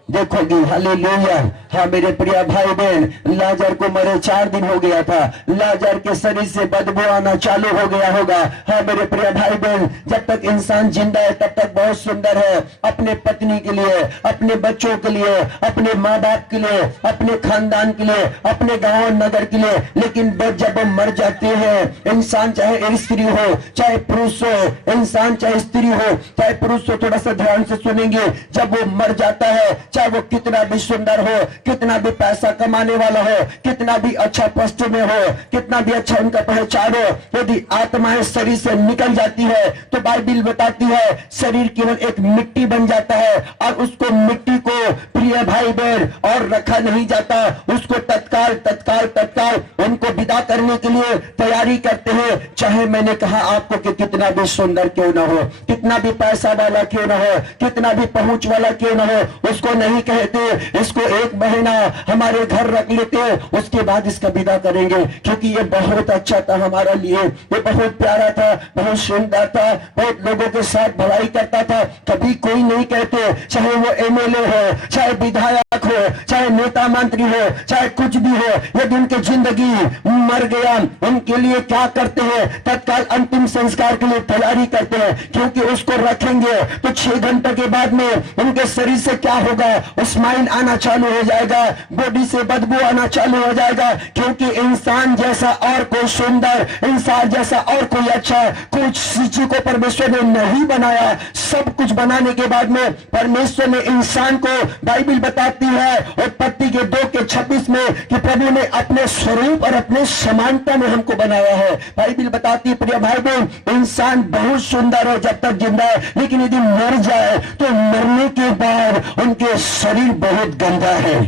देखोगी। हालेलुया। हाँ मेरे प्रिय भाई बहन, लाजर को मरे 4 दिन हो गया था। लाजर के शरीर से बदबू आना चालू हो गया होगा। हाँ मेरे प्रिय भाई बहन, जब तक इंसान जिंदा है तब तक बहुत सुंदर है, अपने पत्नी के लिए, अपने बच्चों के लिए, अपने माँ बाप के लिए, अपने खानदान के लिए, अपने गांव नगर के लिए। लेकिन जब वो मर जाते हैं, इंसान चाहे स्त्री हो चाहे पुरुष हो, इंसान चाहे स्त्री हो चाहे पुरुष हो, थोड़ा सा ध्यान से सुनेंगे, जब वो मर जाता है, चाहे वो कितना भी सुंदर हो, कितना भी पैसा कमाने वाला हो, कितना भी अच्छा पोस्ट में हो, कितना भी अच्छा उनका पहचान हो, यदि आत्माएं शरीर से निकल जाती है तो बाइबिल बताती है शरीर केवल एक मिट्टी बन जाता है। और उसको मिट्टी को प्रिय भाई बहन और रखा नहीं जाता, उसको तत्काल उनको विदा करने के लिए तैयारी करते हैं। चाहे मैंने कहा आपको कि कितना भी सुंदर क्यों ना हो, कितना भी पैसा वाला क्यों ना हो, कितना भी पहुंच वाला क्यों ना हो, उसको नहीं कहते, इसको 1 महीना हमारे घर रख लेते, उसके बाद इसका विदा करेंगे, क्योंकि ये बहुत अच्छा था हमारा लिए, ये बहुत प्यारा था, बहुत सुंदर था, बहुत लोगों के साथ भलाई करता था। कभी कोई नहीं कहते, चाहे वो एमएलए हो, चाहे विधायक हो, चाहे नेता मंत्री हो, चाहे कुछ भी हो, यदि उनकी जिंदगी मर गया, उनके लिए क्या करते हैं? तत्काल अंतिम संस्कार के लिए तैयारी करते हैं, क्योंकि उसको रखेंगे तो 6 घंटे के बाद में उनके शरीर से क्या होगा? स्माइल आना चालू हो जाएगा, बॉडी से बदबू आना चालू हो जाएगा, क्योंकि इंसान जैसा और कोई सुंदर, इंसान जैसा और कोई अच्छा, कुछ चीज को परमेश्वर ने नहीं बनाया। सब कुछ बनाने के बाद में परमेश्वर ने इंसान को, बाइबिल बताती है उत्पत्ति के 2:26 में, कि प्रभु ने अपने स्वरूप और अपने समानता में हमको बनाया है। बाइबिल बताती है प्रिय भाई बहन, इंसान बहुत सुंदर है जब तक जिंदा है, लेकिन यदि मर जाए तो मरने के बाद उनके शरीर बहुत गंदा है।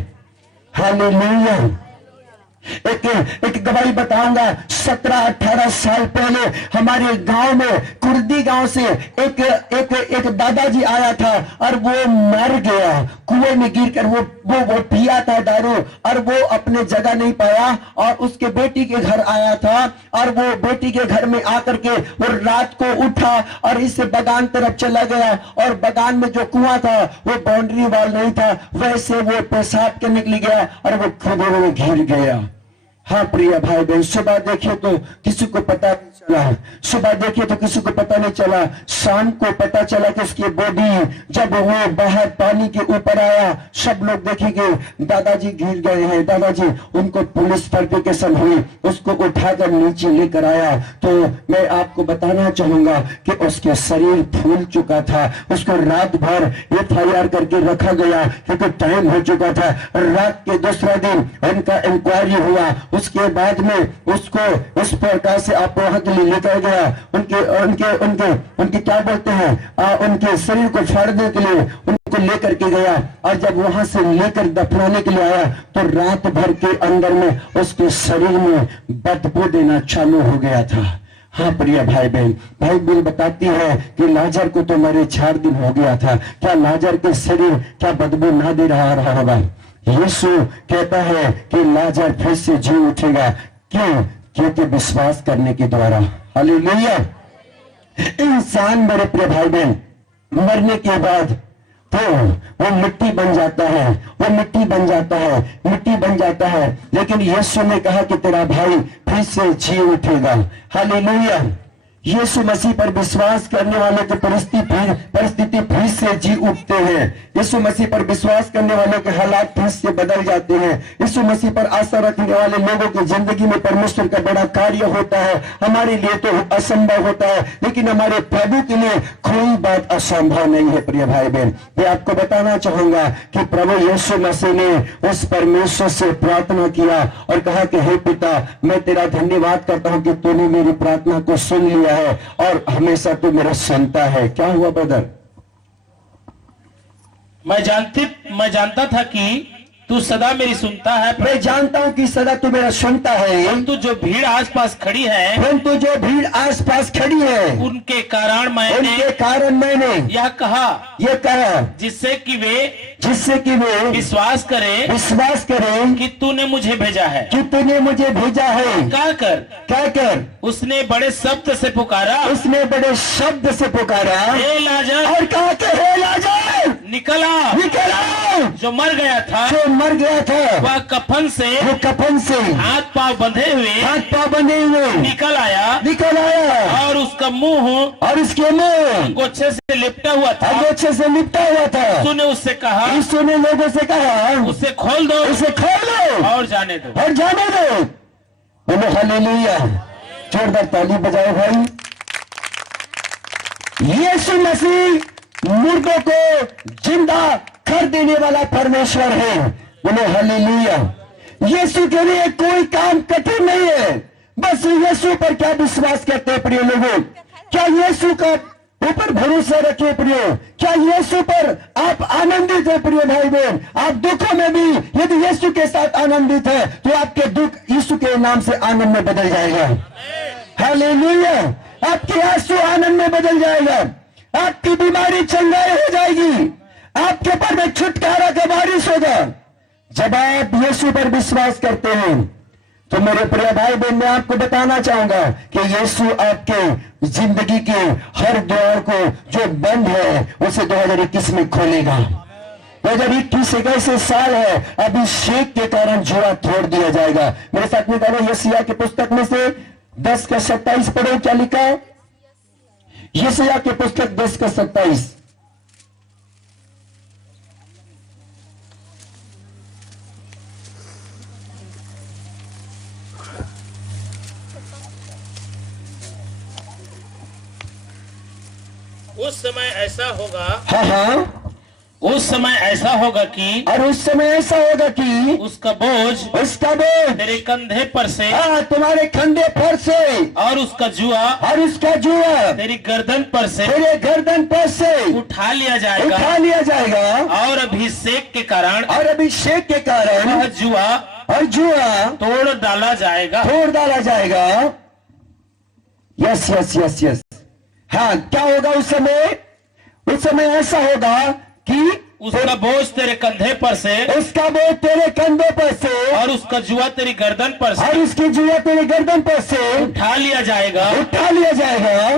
हालेलुया। एक गवाही बताऊंगा, 17-18 साल पहले हमारे गांव में, कुर्दी गांव से एक दादाजी आया था और वो मर गया, कुएं में गिरकर वो पिया था दारू, और वो अपने जगह नहीं पाया, और उसके बेटी के घर आया था, और वो बेटी के घर में आकर के वो रात को उठा और इससे बगान तरफ चला गया, और बगान में जो कुआं था वो बाउंड्री वॉल नहीं था, वैसे वो पेशाब के निकल गया और वो खबरों में घिर गया। हाँ प्रिय भाई बहन, सुबह देखिए तो किसी को पता नहीं चला, सुबह देखिए तो किसी को पता नहीं चला, शाम को पता चला कि उसकी बॉडी जब वो बाहर पानी के ऊपर आया, सब लोग देखेंगे दादाजी गिर गए हैं, दादाजी। उनको पुलिस वेरिफिकेशन हुई, उसको उठाकर नीचे लेकर आया, तो मैं आपको बताना चाहूंगा कि उसके शरीर फूल चुका था, उसको रात भर FIR करके रखा गया क्योंकि टाइम हो चुका था। रात के दूसरा दिन उनका इंक्वायरी हुआ, उसके बाद में उसको उस प्रकार से आप वहां के लिए लेकर गया, उनके क्या बोलते हैं, उनके शरीर को फाड़ने के लिए उनको लेकर के गया, और जब वहां से लेकर दफनाने के लिए आया तो रात भर के अंदर में उसके शरीर में बदबू देना चालू हो गया था। हाँ प्रिय भाई बहन, बाइबल बताती है कि लाजर को तो मरे 4 दिन हो गया था। क्या लाजर के शरीर क्या बदबू ना दे रहा होगा? यीशु कहता है कि लाजर फिर से जी उठेगा। क्यों? क्योंकि विश्वास करने के द्वारा। हालेलुया। इंसान मेरे प्रिय भाई बहन मरने के बाद तो वो मिट्टी बन जाता है, वो मिट्टी बन जाता है, मिट्टी बन जाता है। लेकिन यीशु ने कहा कि तेरा भाई फिर से जी उठेगा। हालेलुया। यीशु मसीह पर विश्वास करने वालों की परिस्थिति फिर से जी उठते हैं। यीशु मसीह पर विश्वास करने वालों के हालात फिर से बदल जाते हैं। यीशु मसीह पर आशा रखने वाले लोगों की जिंदगी में परमेश्वर का बड़ा कार्य होता है। हमारे लिए तो असंभव होता है, लेकिन हमारे प्रभु के लिए कोई बात असंभव नहीं है। प्रिय भाई बहन, मैं आपको बताना चाहूंगा कि प्रभु यीशु मसीह ने उस परमेश्वर से प्रार्थना किया और कहा कि हे पिता, मैं तेरा धन्यवाद करता हूं कि तूने मेरी प्रार्थना को सुन लिया है और हमेशा तू मेरा सुनता है। क्या हुआ ब्रदर? मैं जानता था कि तू सदा मेरी सुनता है। मैं जानता हूं कि सदा तू मेरा सुनता है। परंतु जो भीड़ आसपास खड़ी है, उनके कारण मैंने यह कहा जिससे कि वे विश्वास करें कि तूने मुझे भेजा है। क्या कर उसने बड़े शब्द से पुकारा, हे लाजर, और कहा कि हे लाजर निकला। जो मर गया था वह कफन से हाथ पांव बंधे हुए निकल आया और उसका मुंह गोछे से लिपटा हुआ था। तूने उससे कहा, लोगों से कहा, उसे खोल दो और जाने दो। बोलो हालेलुया। जोरदार ताली बजाओ भाई। यीशु मसीह मुर्दों को जिंदा कर देने वाला परमेश्वर है। बोलो हालेलुया। यीशु के लिए कोई काम कठिन नहीं है। बस यीशु पर क्या विश्वास करते हैं प्रिय लोगों? क्या यीशु का ऊपर भरोसा रखिए प्रिय? क्या यीशु पर आप आनंदित है प्रिय भाई बहन? आप दुखों में भी यदि यीशु के साथ आनंदित है तो आपके दुख यीशु के नाम से आनंद में बदल जाएगा। हालेलुया। आपके आंसू आनंद में बदल जाएगा। आपकी बीमारी चंगाई हो जाएगी। आपके ऊपर में छुटकारा का बारिश होगा। जब आप यीशु पर विश्वास करते हैं तो मेरे प्रिय भाई बहन, मैं आपको बताना चाहूंगा कि यीशु आपके जिंदगी के हर द्वार को जो बंद है उसे 2021 में खोलेगा। 2021 एक ऐसे साल है, अभिषेक के कारण जुआ तोड़ दिया जाएगा। मेरे साथ में करो यशायाह की पुस्तक में से 10 का 27 पढ़ो। क्या लिखा है? यशायाह की पुस्तक 10 का 27। उस समय ऐसा होगा, हाँ, उस समय ऐसा होगा कि, और उस समय ऐसा होगा कि उसका बोझ तेरे कंधे पर से, तुम्हारे कंधे पर से, और उसका जुआ तेरी गर्दन पर से उठा लिया जाएगा। और अभिषेक के कारण वह जुआ तोड़ डाला जाएगा। Yes yes yes yes. हाँ, क्या होगा उस समय ऐसा होगा कि उसका बोझ तेरे कंधे पर से, और उसका जुआ तेरी गर्दन पर से, उठा लिया जाएगा।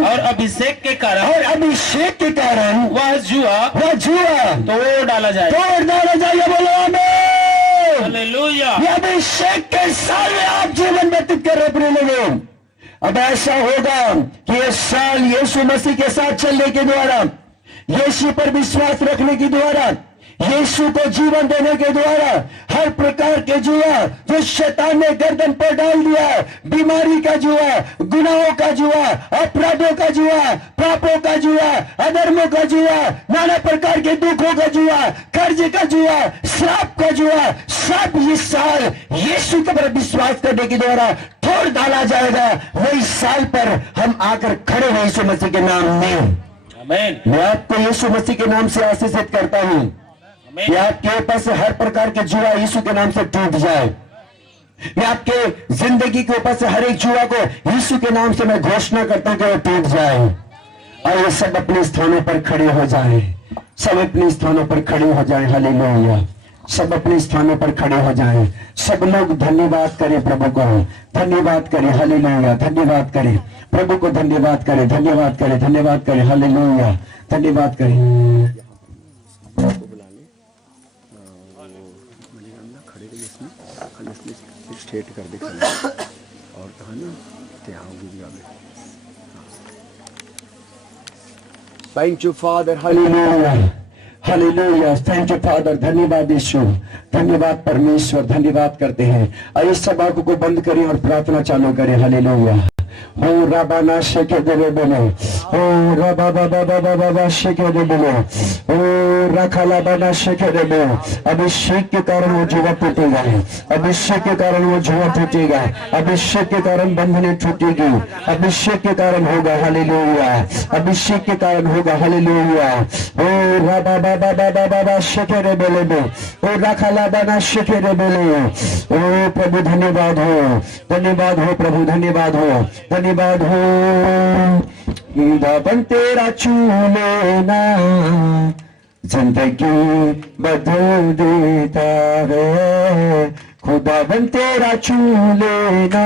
और अभिषेक के कारण वह जुआ तोड़ डाला जाएगा। बोलो आमीन। हालेलुया। ये अभिषेक के साल में आप जीवन व्यतीत कर रहे अपने लोगों। अब ऐसा होगा कि ये साल यीशु मसीह के साथ चलने के द्वारा, यीशु पर विश्वास रखने के द्वारा, यीशु को जीवन देने के द्वारा हर प्रकार के जुआ जो शैतान ने गर्दन पर डाल दिया, बीमारी का जुआ, गुनाहों का जुआ, अपराधों का जुआ, पापों का जुआ, अधर्मों का जुआ, नाना प्रकार के दुखों का जुआ, कर्ज का जुआ, श्राप का जुआ, सब इस साल यीशु के पर विश्वास करने के द्वारा तोड़ डाला जाएगा। वही साल पर हम आकर खड़े हैं यीशु मसीह के नाम में। आमीन। मैं आपको यीशु मसीह के नाम से आशीषित करता हूं कि आपके पास हर प्रकार के जुआ यीशु के नाम से टूट जाए। मैं आपके जिंदगी के ऊपर से हर एक जुआ को यीशु के नाम से मैं घोषणा करता हूं कि वो टूट जाए। और ये सब अपने स्थानों पर खड़े हो जाए, सब अपने स्थानों पर खड़े हो जाए। हालेलुया। सब अपने स्थानों पर खड़े हो जाएं। सब लोग धन्यवाद करें प्रभु को, धन्यवाद करें। हालेलुया। धन्यवाद करें प्रभु को, धन्यवाद करें, धन्यवाद करें, धन्यवाद करें। हालेलुया। धन्यवाद करें। स्ट्रेट कर दे और कहा ना thank you father. Hallelujah, hallelujah. Thank you father. धन्यवाद यीशु, धन्यवाद परमेश्वर, धन्यवाद करते हैं। आइए सब आंखों को बंद करें और प्रार्थना चालू करें। हालेलुया। ओ रबाना शेके दे बोले, ओ रबा बाबा बाबा बाबा शेके दे बोले, ओ रखला बना शेके दे बोले। अभिषेक के कारण वो जुआ टूटेगा, अभिषेक के कारण वो जुआ टूटेगा, अभिषेक के कारण बंधनें टूटेगी, अभिषेक के कारण होगा। हालेलुया। अभिषेक के कारण होगा। हालेलुया। ओ रबा बाबा बाबा बाबा शेके दे बोले, ओ रखला बना शेके दे बोले। ओ प्रभु धन्यवाद हो, धन्यवाद हो प्रभु, धन्यवाद हो, धन्यवाद हो। खुदावन तेरा छू लेना जिंदगी बदल देता है, खुदावन तेरा छू लेना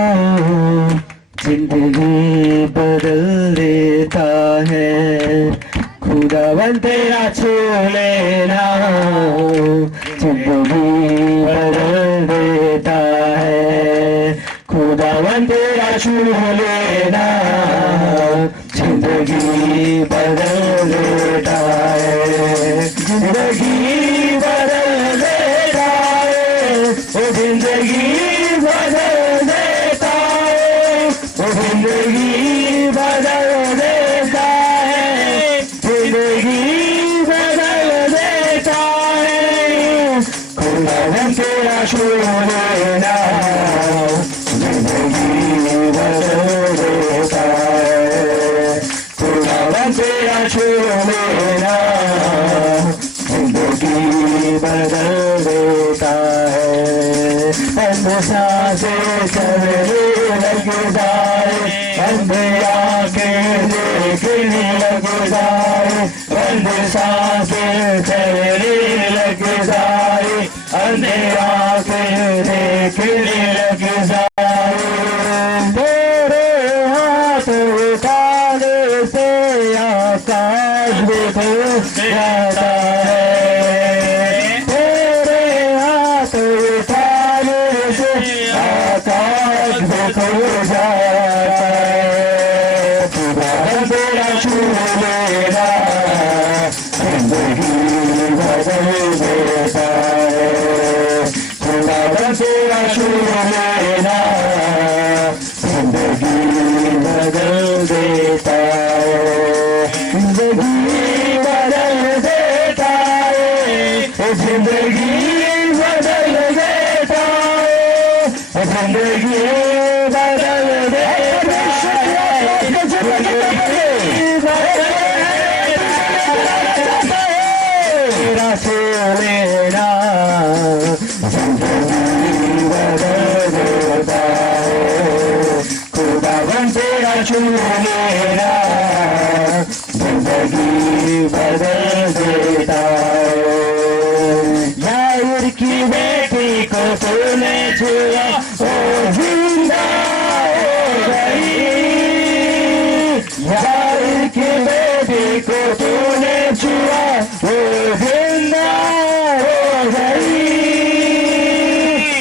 जिंदगी बदल देता है, खुदावन तेरा छू लेना जिंदगी बदल देता है, खुदावन तेरा छू लेना जिंदगी बदल देता है, जिंदगी बदल देता है, ओ जिंदगी बदल देता है, ओ जिंदगी बदल देता है, जिंदगी बदल देता है, खुदावन तेरा छू लेना तेरा छू लेना जिंदगी बदल देता है। सांसें चलने लग जाए, अंधेरा के देखने लग जाए, सांसें चलने लग जाए, अंधेरा के देखने लग जाए, तेरे हाथ उठाने से आकाश देखो जाता है, तेरे हाथ उठाने से आकाश देखो जाता है, खुदावन तेरा छू लेना जिंदगी बदल देता है, खुदावन तेरा छू लेना जिंदगी बदल देता है, जिंदगी बदल देता है, जिंदगी बदल देता है, जिंदगी बदल देता है, तेरा छू लेना जिंदगी बदल देता है, खुदावन तेरा छू लेना जिंदगी बदल देता है। यार की बेटी को तूने छुआ, ओ जिंदा हो गई, यार की बेटी को तूने छुआ, वो जिंदा हो गई,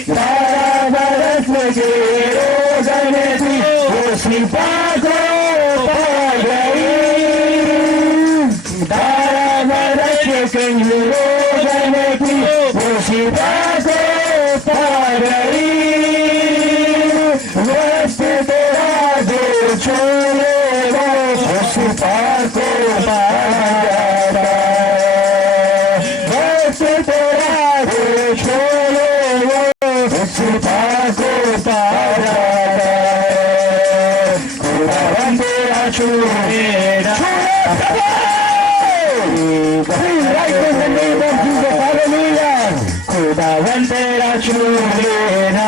12 बरस के रोज़न थी वो शिफा को पा गई, 12 बरस के रोज़न थी वो शिफा को पा गई, वक्त तेरा जो छोड़े वो शिफा को पा जाता है, वक्त तेरा जो छोड़े वो शिफा को पा जाता है, खुदावन तेरा छू लेना, खुदावन तेरा छू लेना,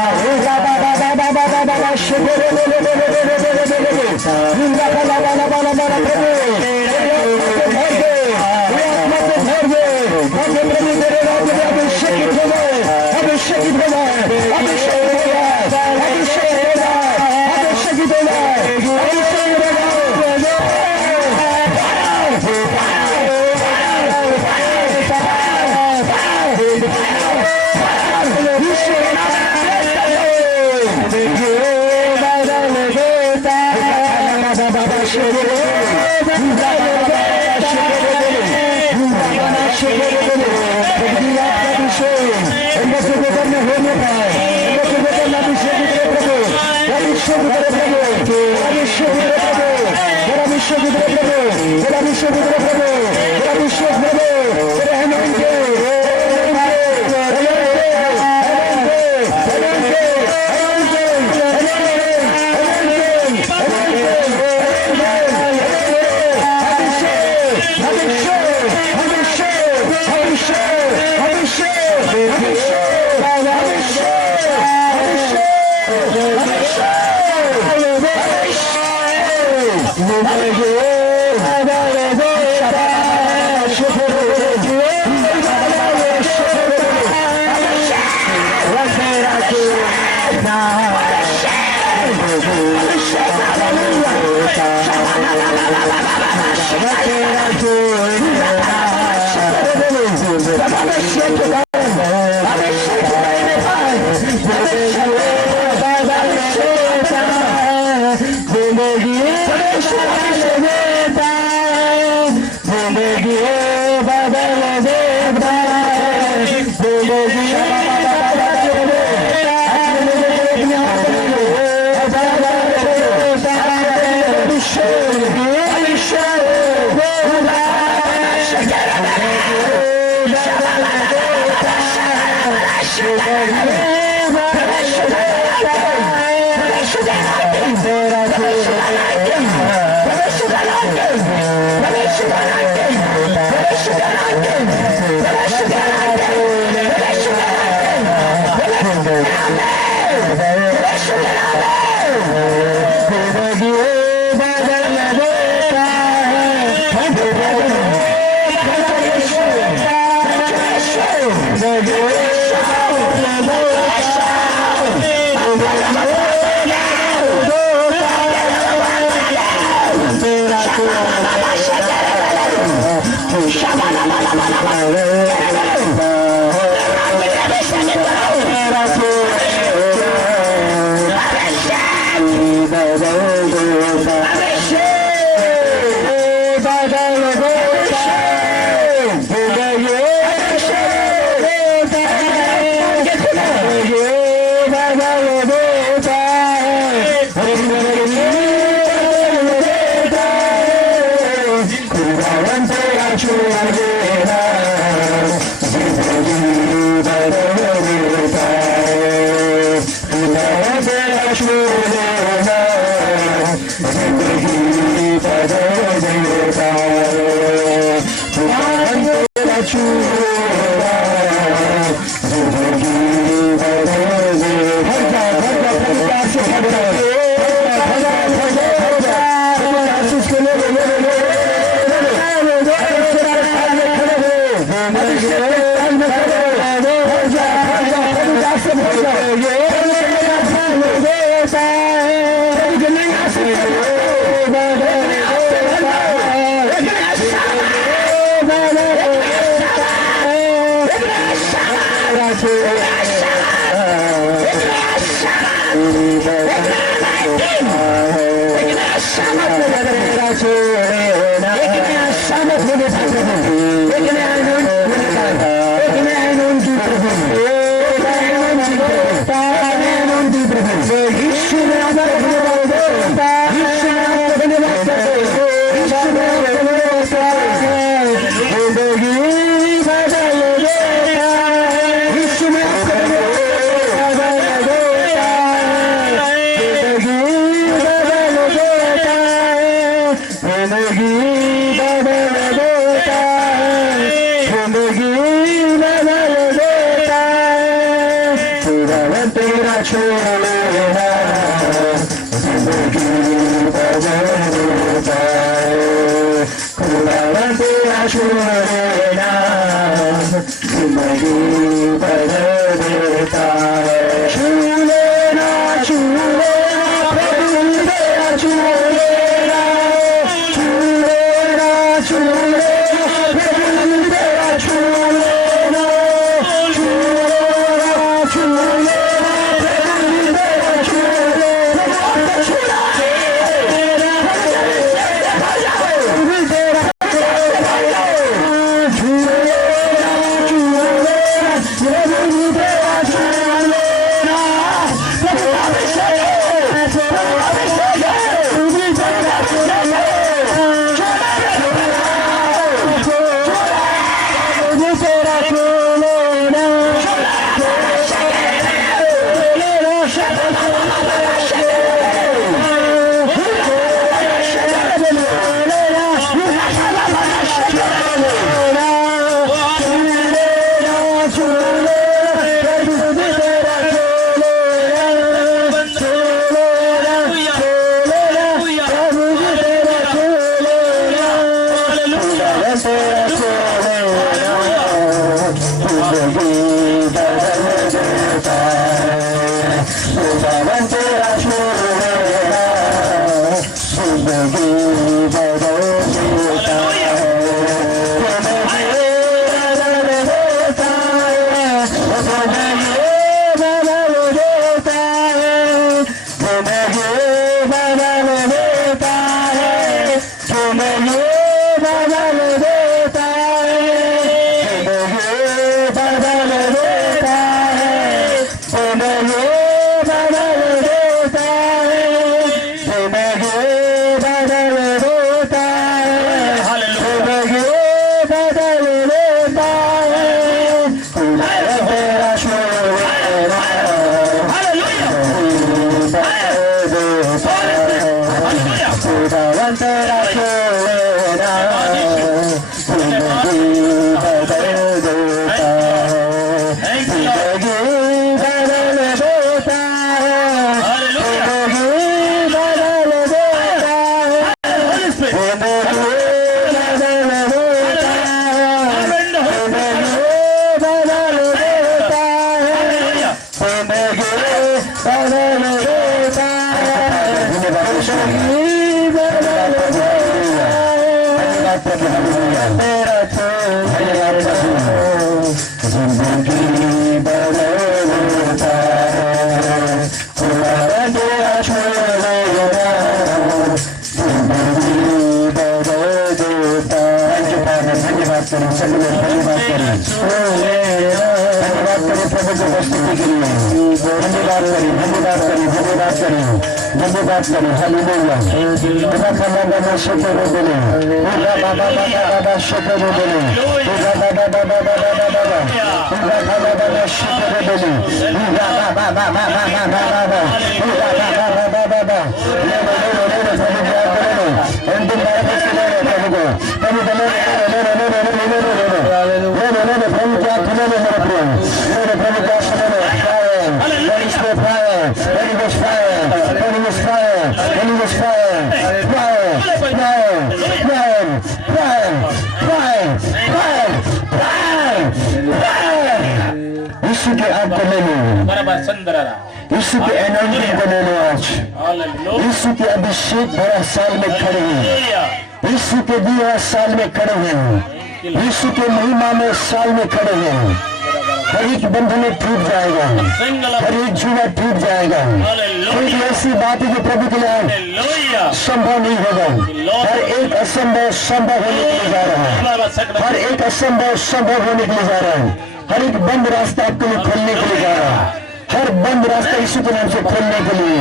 तेरा छोड़ लेना देता है, खुदा तेरा छूलेना जिंदगी बदल देता है। छू लेना प्रभु तेरा छू लेना, छू लेना प्रभु तेरा छू लेना, छू लेना प्रभु तेरा छू यीशु के एनर्जी को ले लो आज। यीशु के अभिषेक भरा साल में खड़े हैं, यीशु के दिए साल में खड़े हैं, यीशु के महिमा में साल में खड़े हैं। हर एक बंधन टूट जाएगा, हर एक जुआ टूट जाएगा। कोई ऐसी बात है जो प्रभु के लिए संभव नहीं होगा। हर एक असंभव संभव होने के लिए जा रहा है, हर एक असंभव संभव होने के लिए जा रहा है। हर एक बंद रास्ता आपके लिए खोलने के लिए जा रहा है, हर बंद रास्ता यीशु के नाम से खोलने के लिए,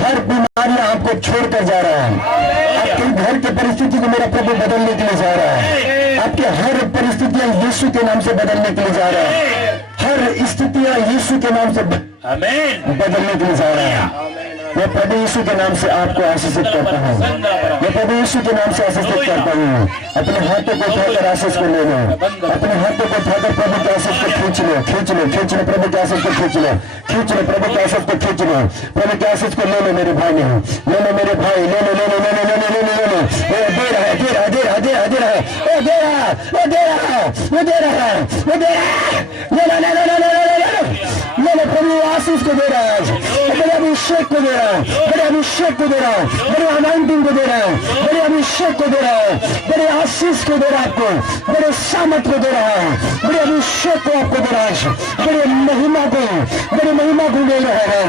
हर बीमारियां आपको छोड़कर जा रहा है। आपके घर की परिस्थिति को मेरा प्रभु बदलने के लिए जा रहा है, आपके हर परिस्थितियां यीशु के नाम से बदलने के लिए जा रहा है। हर स्थितियां यीशु के नाम से आमीन। बदलने के लिए जा रहा है। मैं प्रभु यीशु के नाम से आपको आशीषित करता हूँ। मैं प्रभु यीशु के नाम से आशीषित करता हूँ। अपने हाथों को उठाकर आशीष को ले लो। अपने हाथों को उठाकर प्रभु के आशीष को खींच लो, खींच लो, खींच लो, प्रभु के आशीष को खींच लो, खींच लो, प्रभु के आशीष को खींच लो। प्रभु के आशीष को ले लो मेरे भाई ने, ले लो मेरे भाई, ले लो, ले लो, ले लो, ले लो, ले लो, ले लो। दे रहा है, दे रहा है, दे रहा है, दे रहा है, दे रहा है, वो दे रहा है, वो दे रहा है, वो दे रहा है, वो दे रहा है। ले लो, ले लो, ले लो, ले लो, ले लो, ले लो। प्रभु आशीष को दे रहा है, मेरे अभिषेक को दे रहा है, मेरे अभिषेक को दे रहा है, मेरे अनाउंटिंग को दे रहा है, मेरे अभिषेक को दे रहा है, मेरे आशीष को दे रहा है आपको, मेरे सामर्थ को दे रहा है, मेरे अभिषेक को आपको दे रहा है, मेरे महिमा को दे रहा है।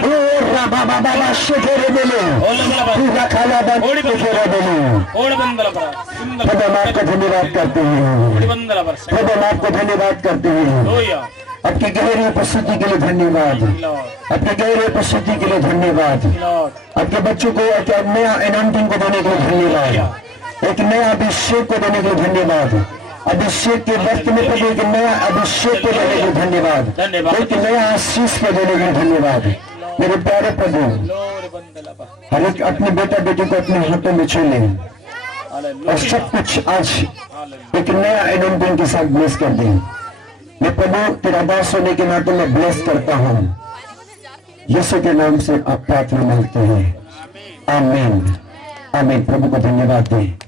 ओ राबा बाबा बा शेखेरे बेले पूरा खाला बंद शेखेरे बेले। प्रभु हम आपका धन्यवाद करते हैं, प्रभु हम आपको धन्यवाद करते हैं। आपकी गहरी उपस्थिति के लिए धन्यवाद, आपके गहरी उपस्थिति के लिए धन्यवाद। आपके बच्चों को एक नया अनाउंटिंग को देने के लिए धन्यवाद, एक नया अभिषेक को देने के लिए धन्यवाद। अभिषेक के वक्त में प्रभु एक नया अभिषेक को देने के लिए धन्यवाद, एक नया आशीष को देने के लिए धन्यवाद। मेरे प्यारे प्रभु, हर एक अपने बेटा बेटी को अपने हाथों में छू ले और सब कुछ आज एक नया अनाउंटिंग के साथ ब्लेस कर दें। मैं प्रभु तेरा दास होने के नाते मैं ब्लेस करता हूँ, यीशु के नाम से आप प्रार्थना मांगते हैं। आमीन, आमीन। प्रभु को धन्यवाद दें।